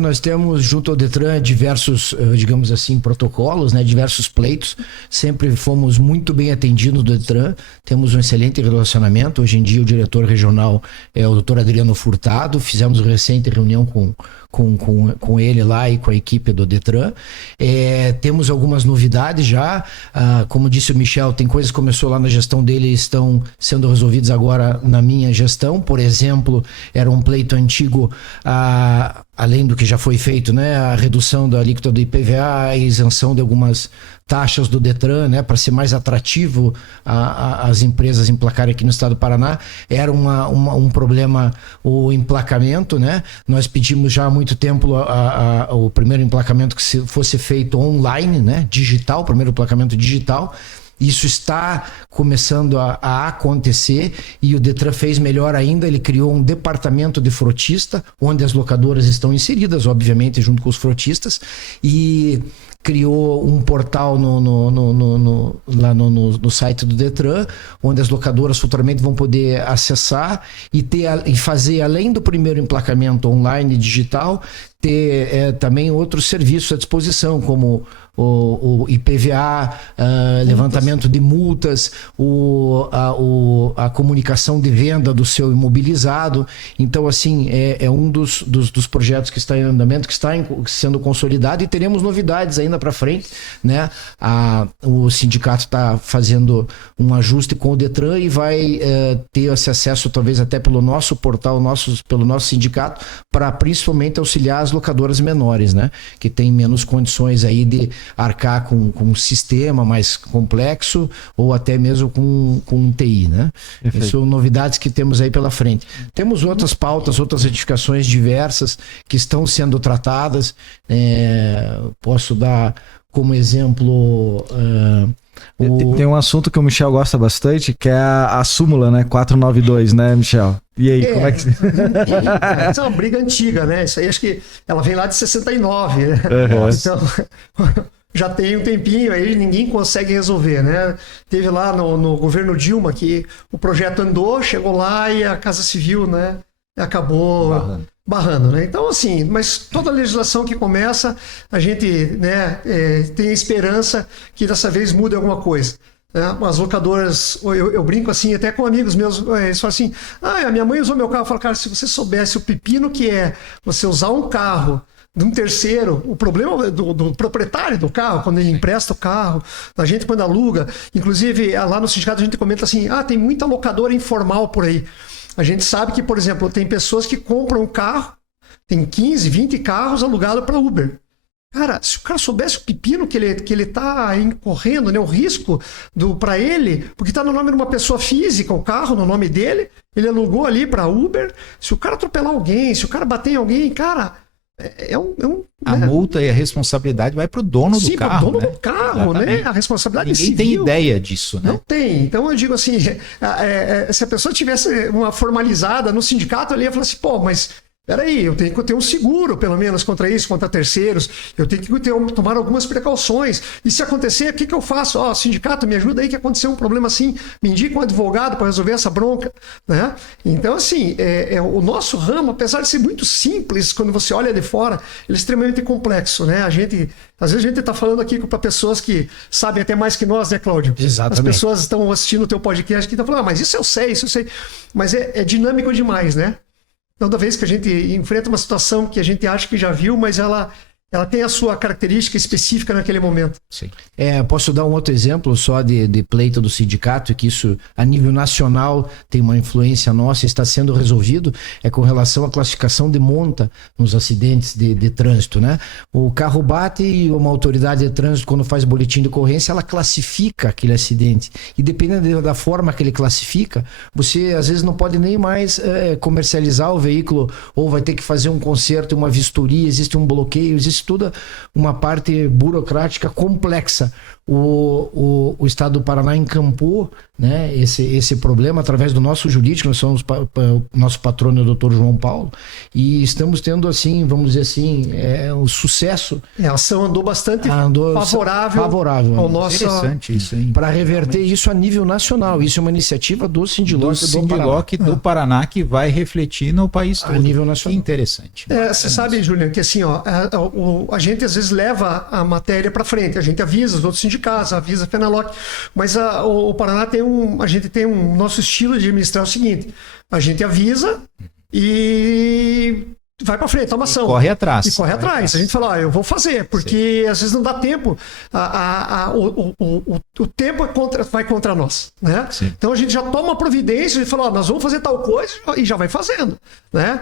Nós temos junto ao Detran diversos, digamos assim, protocolos, né, diversos pleitos. Sempre fomos muito bem atendidos do Detran, temos um excelente relacionamento. Hoje em dia o diretor regional é o Dr. Adriano Furtado, fizemos uma recente reunião com ele lá e com a equipe do Detran. Temos algumas novidades já, como disse o Michel, tem coisas que começou lá na gestão dele e estão sendo resolvidas agora na minha gestão. Por exemplo, era um pleito antigo, além do que já foi feito, né, a redução da alíquota do IPVA, a isenção de algumas taxas do Detran, né, para ser mais atrativo as empresas emplacarem aqui no estado do Paraná. Era um problema o emplacamento, né? Nós pedimos já há muito tempo o primeiro emplacamento que fosse feito online, né, digital, o primeiro emplacamento digital. Isso está começando a acontecer e o Detran fez melhor ainda, ele criou um departamento de frotista, onde as locadoras estão inseridas, obviamente, junto com os frotistas, e criou um portal lá no site do Detran, onde as locadoras futuramente vão poder acessar e fazer, além do primeiro emplacamento online digital, ter também outros serviços à disposição, como o IPVA, levantamento de multas, a comunicação de venda do seu imobilizado. Então, assim, é um dos projetos que está em andamento, que está sendo consolidado, e teremos novidades ainda para frente, né? O sindicato está fazendo um ajuste com o Detran e vai ter esse acesso, talvez até pelo nosso portal, pelo nosso sindicato, para principalmente auxiliar as locadoras menores, né? Que tem menos condições aí de arcar com um sistema mais complexo ou até mesmo com um TI, né? Isso são novidades que temos aí pela frente. Temos outras pautas, outras edificações diversas que estão sendo tratadas. Posso dar como exemplo... Tem um assunto que o Michel gosta bastante, que é a súmula, né? 492, né, Michel? E aí, como é que... Essa é uma briga antiga, né? Isso aí acho que ela vem lá de 69, né? Então, já tem um tempinho, aí ninguém consegue resolver, né? Teve lá no governo Dilma que o projeto andou, chegou lá e a Casa Civil, né, acabou barrando, né? Então, assim, mas toda legislação que começa, a gente, né, tem a esperança que dessa vez mude alguma coisa. As locadoras, eu brinco assim, até com amigos meus, eles falam assim, a minha mãe usou meu carro. Eu falo, cara, se você soubesse o pepino que é você usar um carro de um terceiro, o problema do proprietário do carro, quando ele empresta o carro, a gente quando aluga, inclusive lá no sindicato a gente comenta assim, tem muita locadora informal por aí. A gente sabe que, por exemplo, tem pessoas que compram um carro, tem 15, 20 carros alugados para Uber. Cara, se o cara soubesse o pepino que ele tá incorrendo, né, o risco para ele, porque tá no nome de uma pessoa física, o carro no nome dele, ele alugou ali para Uber, se o cara atropelar alguém, se o cara bater em alguém, cara, a multa e a responsabilidade vai pro dono do carro. Pro dono do carro, né? A responsabilidade Ninguém civil. tem ideia disso, né? Não tem. Então eu digo assim, se a pessoa tivesse uma formalizada no sindicato, ele ia falar assim, pô, mas Peraí, eu tenho que ter um seguro, pelo menos, contra isso, contra terceiros. Eu tenho que tomar algumas precauções. E se acontecer, o que eu faço? Sindicato, me ajuda aí que aconteceu um problema assim. Me indica um advogado para resolver essa bronca. Né? Então, assim, o nosso ramo, apesar de ser muito simples, quando você olha de fora, ele é extremamente complexo. Né? Às vezes a gente está falando aqui para pessoas que sabem até mais que nós, né, Cláudio? Exatamente. As pessoas estão assistindo o teu podcast aqui e estão falando, mas isso eu sei. Mas é dinâmico demais, né? Toda vez que a gente enfrenta uma situação que a gente acha que já viu, mas ela tem a sua característica específica naquele momento. Sim. Posso dar um outro exemplo só de pleito do sindicato, que isso a nível nacional tem uma influência nossa, está sendo resolvido, com relação à classificação de monta nos acidentes de trânsito, né? O carro bate e uma autoridade de trânsito, quando faz boletim de ocorrência, ela classifica aquele acidente. E dependendo da forma que ele classifica, você às vezes não pode nem mais comercializar o veículo, ou vai ter que fazer um conserto, uma vistoria, existe um bloqueio, existe toda uma parte burocrática complexa. O Estado do Paraná encampou, né, esse problema através do nosso jurídico. Nós somos nosso patrono, o Dr. João Paulo, e estamos tendo, assim, vamos dizer assim, um sucesso. A ação andou bastante favorável ao nosso... Interessante isso, hein? Para reverter isso a nível nacional. Isso é uma iniciativa do Sindiloc do Paraná, que vai refletir no país todo. A nível nacional. Que interessante. Você sabe, Juliano, que assim, a gente às vezes leva a matéria para frente, a gente avisa os outros sindicatos, avisa a Fenaloc, mas o Paraná a gente tem nosso estilo de administrar o seguinte: a gente avisa e vai para frente, toma ação. Corre atrás. E corre atrás. A gente fala, eu vou fazer, porque às vezes não dá tempo. O tempo vai contra nós, né? Então a gente já toma providência e fala, nós vamos fazer tal coisa, e já vai fazendo, né?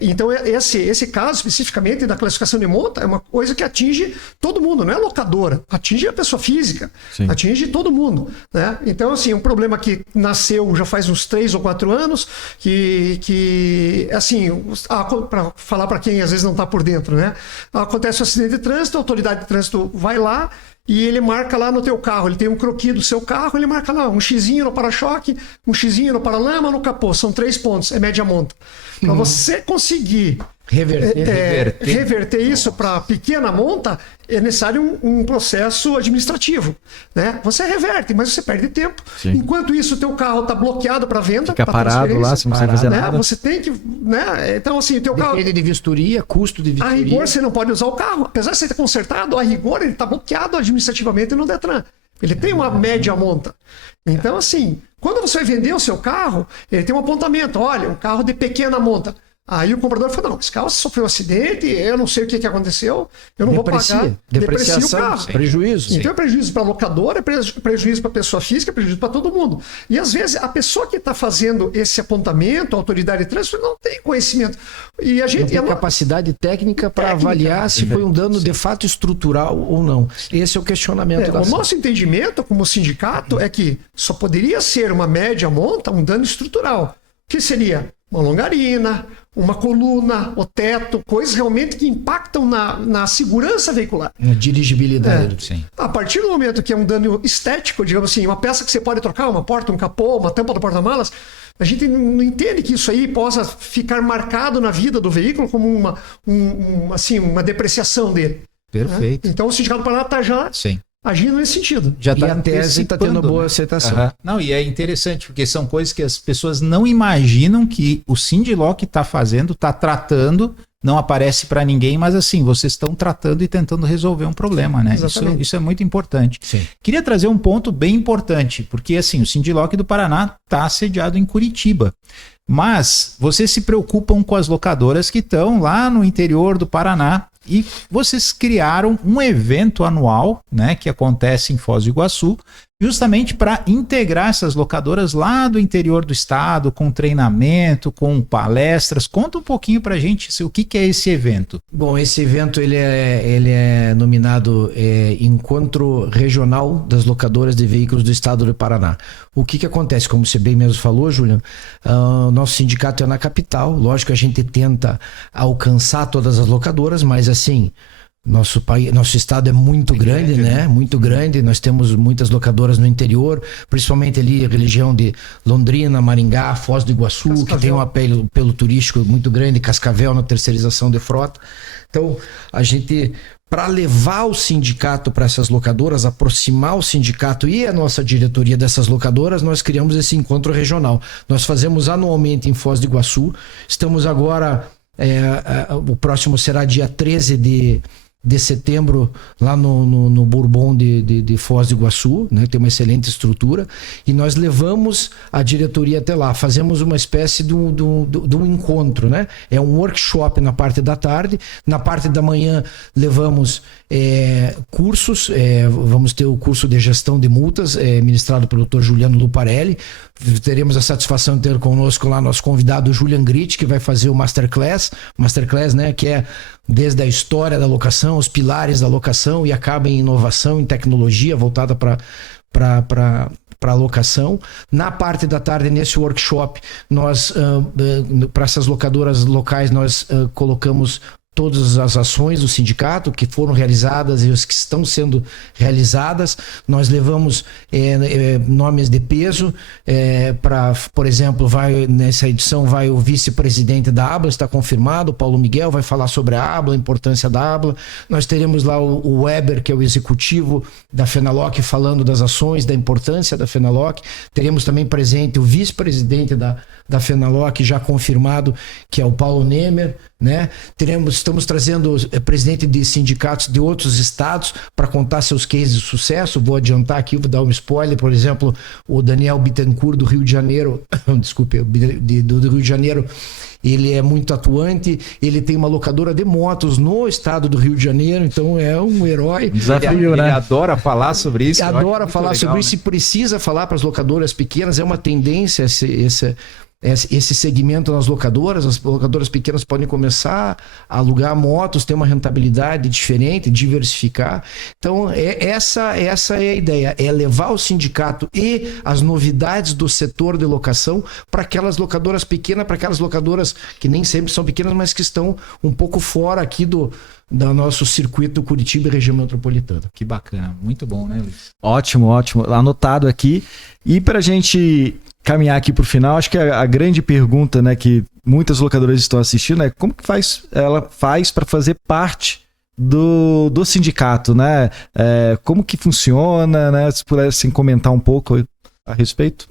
Então esse caso especificamente da classificação de monta é uma coisa que atinge todo mundo, não é locadora, atinge a pessoa física, atinge todo mundo, né? Então, assim, um problema que nasceu já faz uns 3 ou 4 anos, que assim, para falar para quem às vezes não está por dentro, né? Acontece um acidente de trânsito, a autoridade de trânsito vai lá e ele marca lá no teu carro, ele tem um croquis do seu carro, ele marca lá um xizinho no para-choque, um xizinho no para-lama, no capô, são 3 pontos, é média monta. Para você conseguir reverter isso para pequena monta, é necessário um processo administrativo, né? Você reverte, mas você perde tempo. Enquanto isso, o teu carro está bloqueado para venda, fica parado lá, sem fazer nada. Você tem que, né? Então, assim, o teu carro... Depende de vistoria, custo de vistoria. A rigor, você não pode usar o carro. Apesar de você ter consertado, a rigor, ele está bloqueado administrativamente no Detran. Ele tem uma média monta. Então, assim, quando você vai vender o seu carro, ele tem um apontamento. Olha, um carro de pequena monta. Aí o comprador falou, não, esse carro sofreu um acidente, eu não sei o que aconteceu, eu não vou pagar. Deprecia o carro. Prejuízo. Então é prejuízo para a locadora, é prejuízo para a pessoa física, é prejuízo para todo mundo. E às vezes a pessoa que está fazendo esse apontamento, a autoridade de trânsito, não tem conhecimento. E a gente não tem capacidade técnica para avaliar se foi um dano de fato estrutural ou não. Esse é o questionamento. O nosso entendimento como sindicato é que só poderia ser uma média monta um dano estrutural. Que seria uma longarina, uma coluna, o teto, coisas realmente que impactam na segurança veicular. Na dirigibilidade. Sim. A partir do momento que é um dano estético, digamos assim, uma peça que você pode trocar, uma porta, um capô, uma tampa do porta-malas, a gente não entende que isso aí possa ficar marcado na vida do veículo como uma depreciação dele. Perfeito. Né? Então o Sindicato do Paraná está já agindo nesse sentido. Já e a tese está tendo boa aceitação. Não, e é interessante, porque são coisas que as pessoas não imaginam que o Sindiloc está fazendo, está tratando, não aparece para ninguém, mas assim, vocês estão tratando e tentando resolver um problema, né? Isso é muito importante. Sim. Queria trazer um ponto bem importante, porque assim, o Sindiloc do Paraná está sediado em Curitiba. Mas vocês se preocupam com as locadoras que estão lá no interior do Paraná e vocês criaram um evento anual, né, que acontece em Foz do Iguaçu, justamente para integrar essas locadoras lá do interior do estado, com treinamento, com palestras. Conta um pouquinho para a gente o que é esse evento. Bom, esse evento ele é nominado Encontro Regional das Locadoras de Veículos do Estado do Paraná. O que acontece? Como você bem mesmo falou, Juliano, o nosso sindicato é na capital. Lógico que a gente tenta alcançar todas as locadoras, mas assim, Nosso estado é muito grande, né? Muito grande. Nós temos muitas locadoras no interior, principalmente ali a região de Londrina, Maringá, Foz do Iguaçu, Cascavel, que tem um apelo turístico muito grande, Cascavel na terceirização de frota. Então, a gente, para levar o sindicato para essas locadoras, aproximar o sindicato e a nossa diretoria dessas locadoras, nós criamos esse encontro regional. Nós fazemos anualmente em Foz do Iguaçu. Estamos agora, o próximo será dia 13 de setembro, lá no Bourbon de Foz do Iguaçu, né? Tem uma excelente estrutura, e nós levamos a diretoria até lá, fazemos uma espécie de um encontro, né? É um workshop na parte da tarde, na parte da manhã levamos cursos, vamos ter o curso de gestão de multas, ministrado pelo Dr. Juliano Luparelli. Teremos a satisfação de ter conosco lá nosso convidado Julian Gritt, que vai fazer o Masterclass, né, que é desde a história da locação, os pilares da locação, e acaba em inovação, em tecnologia voltada para a locação. Na parte da tarde, nesse workshop, nós, para essas locadoras locais, nós colocamos todas as ações do sindicato que foram realizadas e as que estão sendo realizadas. Nós levamos nomes de peso, por exemplo, nessa edição vai o vice-presidente da ABLA, está confirmado, o Paulo Miguel vai falar sobre a ABLA, a importância da ABLA. Nós teremos lá o Weber, que é o executivo da Fenalog, falando das ações, da importância da Fenalog. Teremos também presente o vice-presidente da Fenalog, já confirmado, que é o Paulo Nemer, né? Estamos trazendo presidente de sindicatos de outros estados para contar seus cases de sucesso. Vou adiantar aqui, vou dar um spoiler. Por exemplo, o Daniel Bittencourt do Rio de Janeiro, desculpe, do Rio de Janeiro, ele é muito atuante, ele tem uma locadora de motos no estado do Rio de Janeiro, então é um herói. Desafio, né? Ele adora falar sobre isso. Adora falar sobre isso, e precisa falar para as locadoras pequenas. É uma tendência esse segmento nas locadoras. As locadoras pequenas podem começar a alugar motos, ter uma rentabilidade diferente, diversificar. Então, essa é a ideia, é levar o sindicato e as novidades do setor de locação para aquelas locadoras pequenas, para aquelas locadoras que nem sempre são pequenas, mas que estão um pouco fora aqui do nosso circuito Curitiba e região metropolitana. Que bacana, muito bom, né, Luiz? Ótimo, anotado aqui. E para a gente caminhar aqui para o final, acho que a grande pergunta, né, que muitas locadoras estão assistindo é como que ela faz para fazer parte do sindicato, né? Como que funciona, né? Se pudessem comentar um pouco a respeito.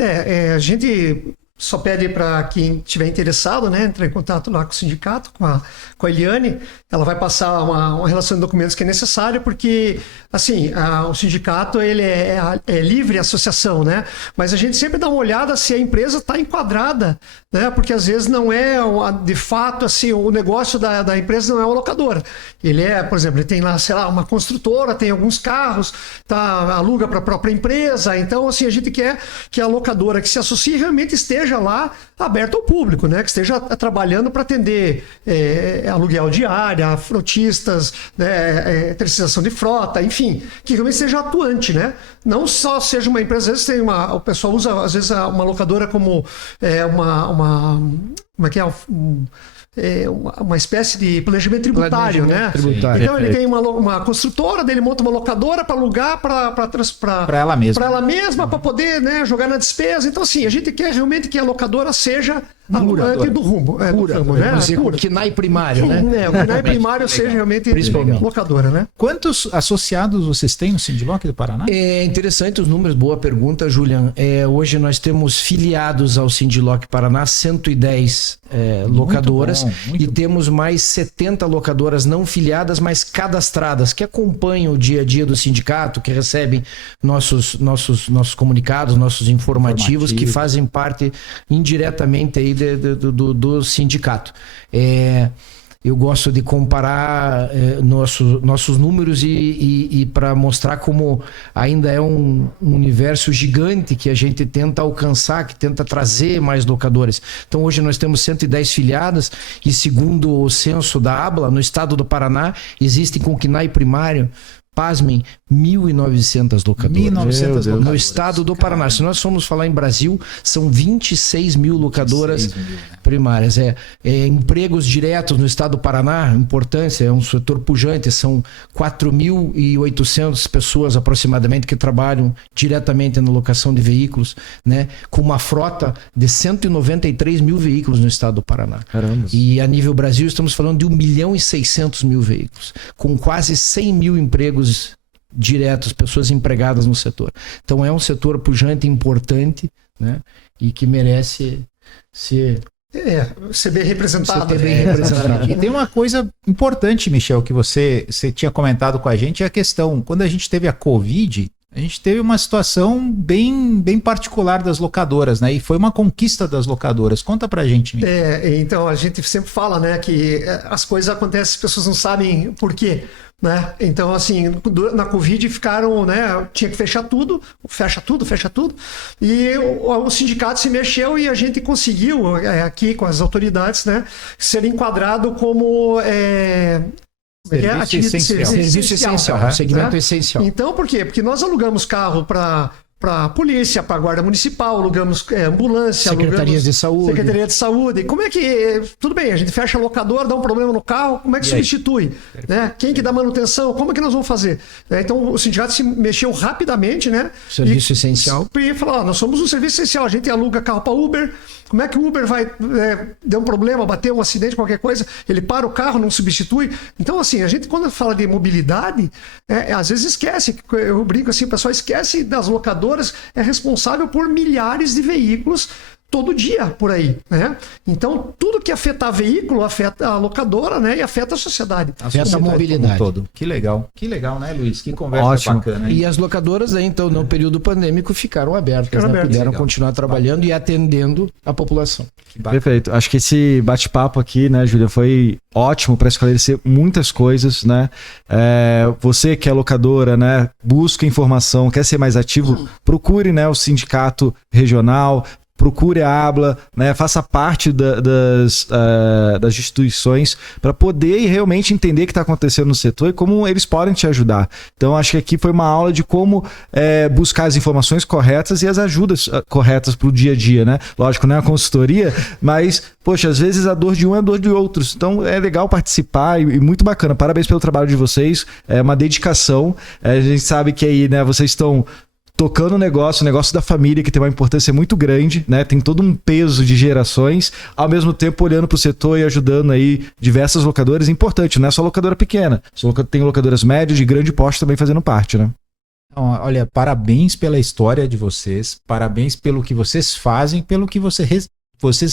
A gente só pede para quem estiver interessado, né, entrar em contato lá com o sindicato, com a Eliane. Ela vai passar uma relação de documentos que é necessária, porque assim, o sindicato ele é livre associação, né? Mas a gente sempre dá uma olhada se a empresa está enquadrada, né? Porque às vezes não é de fato assim, o negócio da empresa não é uma locadora. Ele por exemplo, ele tem lá, sei lá, uma construtora, tem alguns carros, aluga para a própria empresa. Então, assim, a gente quer que a locadora que se associe realmente esteja lá aberta ao público, né? Que esteja trabalhando para atender aluguel de área, frotistas, né? Terceirização de frota, enfim, que realmente seja atuante, né? Não só seja uma empresa, às vezes o pessoal usa às vezes uma locadora como como é que é? Uma espécie de planejamento tributário, né? Tributário. Então ele tem uma construtora, dele monta uma locadora para alugar para ela mesma. Para ela mesma, para poder, né, jogar na despesa. Então, assim, a gente quer realmente que a locadora seja alugante do rumo. O KNAI primário, né? O KNAI primário seja realmente locadora, né? Quantos associados vocês têm no Sindiloc do Paraná? É interessante os números, boa pergunta, Julian. Hoje nós temos filiados ao Sindiloc Paraná 110 locadoras, e temos mais 70 locadoras não filiadas, mas cadastradas, que acompanham o dia a dia do sindicato, que recebem nossos comunicados, nossos informativos, que fazem parte indiretamente aí do sindicato. Eu gosto de comparar nossos números e para mostrar como ainda é um universo gigante que a gente tenta alcançar, que tenta trazer mais locadores. Então hoje nós temos 110 filiadas, e segundo o censo da ABLA, no estado do Paraná existem com KNAI primário pasmem, 1.900 locadoras. 1.900 locadoras. No estado do Paraná. Se nós formos falar em Brasil, são 26 mil locadoras primárias. Empregos diretos no estado do Paraná, importância, é um setor pujante, são 4.800 pessoas aproximadamente que trabalham diretamente na locação de veículos, né? Com uma frota de 193 mil veículos no estado do Paraná. Caramba. E a nível Brasil estamos falando de 1.600.000 veículos, com quase 100 mil empregos diretos, pessoas empregadas no setor. Então é um setor pujante, importante, né? E que merece ser bem representado. E tem uma coisa importante, Michel, que você tinha comentado com a gente, é a questão, quando a gente teve a Covid, a gente teve uma situação bem particular das locadoras, né? E foi uma conquista das locadoras. Conta pra gente, Michel. Então, a gente sempre fala, né, que as coisas acontecem, as pessoas não sabem por quê. Né? Então, assim, na Covid ficaram, né? Tinha que fechar tudo, fecha tudo. E o sindicato se mexeu e a gente conseguiu, aqui com as autoridades, né, ser enquadrado como serviço essencial, segmento essencial. Então, por quê? Porque nós alugamos carro para polícia, para guarda municipal, alugamos ambulância, Secretaria de Saúde. Como é que... Tudo bem, a gente fecha a locadora, dá um problema no carro, como é que substitui? Né? Quem que dá manutenção? Como é que nós vamos fazer? Então, o sindicato se mexeu rapidamente, né? Serviço essencial. E falou, nós somos um serviço essencial, a gente aluga carro para Uber. Como é que o Uber vai... der um problema, bater um acidente, qualquer coisa, ele para o carro, não substitui. Então, assim, a gente quando fala de mobilidade, às vezes esquece, eu brinco assim, o pessoal esquece das locadoras, é responsável por milhares de veículos todo dia por aí, né? Então, tudo que afetar veículo afeta a locadora, né? E afeta a sociedade. Afeta a mobilidade. Todo. Que legal, né, Luiz? Que conversa bacana. Hein? E as locadoras, então, no período pandêmico, ficaram abertas, né? Puderam continuar trabalhando e atendendo a população. Perfeito. Acho que esse bate-papo aqui, né, Júlia, foi ótimo para esclarecer muitas coisas, né? Você que é locadora, né, busca informação, quer ser mais ativo, procure, né, o sindicato regional, procure a ABLA, né, faça parte das instituições para poder realmente entender o que está acontecendo no setor e como eles podem te ajudar. Então, acho que aqui foi uma aula de como buscar as informações corretas e as ajudas corretas para o dia a dia, né? Lógico, não é uma consultoria, mas, poxa, às vezes a dor de um é a dor de outros. Então, é legal participar e muito bacana. Parabéns pelo trabalho de vocês. É uma dedicação. A gente sabe que aí, né, vocês estão tocando o negócio da família, que tem uma importância muito grande, né? Tem todo um peso de gerações, ao mesmo tempo olhando para o setor e ajudando aí diversas locadoras. Importante, não é só locadora pequena. Tem locadoras médias de grande porte também fazendo parte, né? Então, olha, parabéns pela história de vocês, parabéns pelo que vocês fazem, pelo que vocês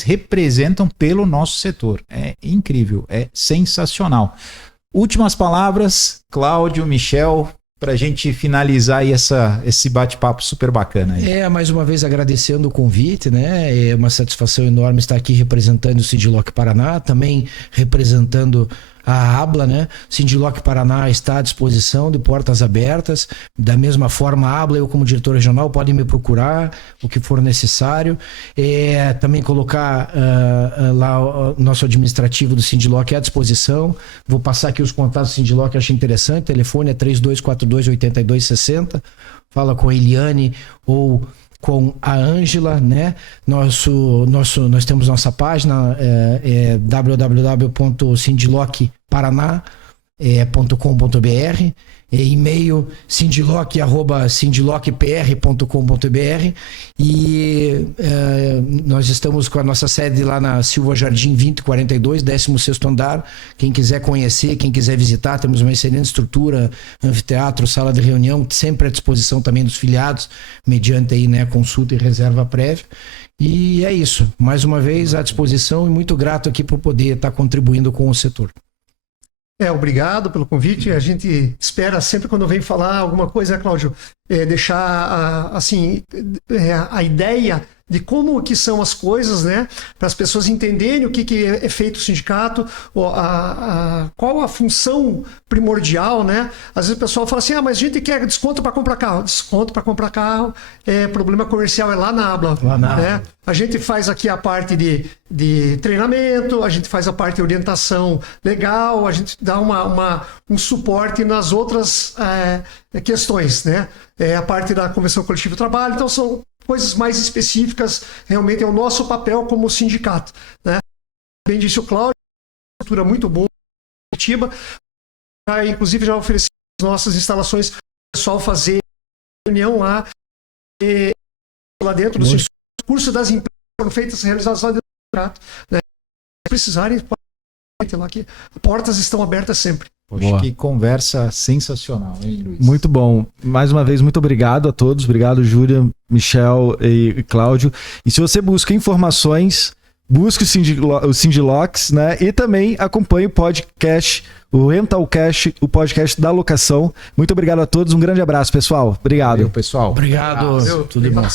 representam pelo nosso setor. É incrível, é sensacional. Últimas palavras, Cláudio, Michel, para a gente finalizar aí esse bate-papo super bacana aí. Mais uma vez agradecendo o convite, né? É uma satisfação enorme estar aqui representando o Sindiloc Paraná, também representando a ABLA, né? Sindiloc Paraná está à disposição, de portas abertas. Da mesma forma, a ABLA, eu como diretor regional, podem me procurar o que for necessário. Também colocar lá o nosso administrativo do Sindiloc à disposição. Vou passar aqui os contatos do Sindiloc, acho interessante. O telefone é 3242-8260. Fala com a Eliane ou com a Ângela, né? Nós temos nossa página, www.sindilocparaná.com.br, e-mail sindiloc@sindilocpr.com.br, e nós estamos com a nossa sede lá na Silva Jardim 2042, 16º andar. Quem quiser conhecer, quem quiser visitar, temos uma excelente estrutura, anfiteatro, sala de reunião, sempre à disposição também dos filiados, mediante aí, né, consulta e reserva prévia. E é isso, mais uma vez à disposição e muito grato aqui por poder estar contribuindo com o setor. Obrigado pelo convite. A gente espera sempre, quando vem falar alguma coisa, Cláudio, deixar assim, a ideia de como que são as coisas, né? Para as pessoas entenderem o que é feito o sindicato, qual a função primordial, né? Às vezes o pessoal fala assim, mas a gente quer desconto para comprar carro. Desconto para comprar carro, problema comercial é lá na ABLA. Né? A gente faz aqui a parte de treinamento, a gente faz a parte de orientação legal, a gente dá um suporte nas outras questões, né? A parte da convenção coletiva do trabalho, então são coisas mais específicas, realmente é o nosso papel como sindicato, né? Bem disse o Cláudio, uma estrutura muito boa em Curitiba, inclusive já ofereci as nossas instalações para o pessoal fazer reunião lá dentro do sindicato. Os cursos das empresas foram feitas, realizados lá dentro do sindicato, né? Se precisarem, lá que portas estão abertas sempre. Poxa, que conversa sensacional, hein, Luiz? Muito bom. Mais uma vez, muito obrigado a todos. Obrigado, Júlia, Michel e Cláudio. E se você busca informações, busque o Sindilox, né? E também acompanhe o podcast, o Rentalcast, o podcast da locação. Muito obrigado a todos. Um grande abraço, pessoal. Obrigado. Valeu, pessoal. Obrigado. Tudo bom.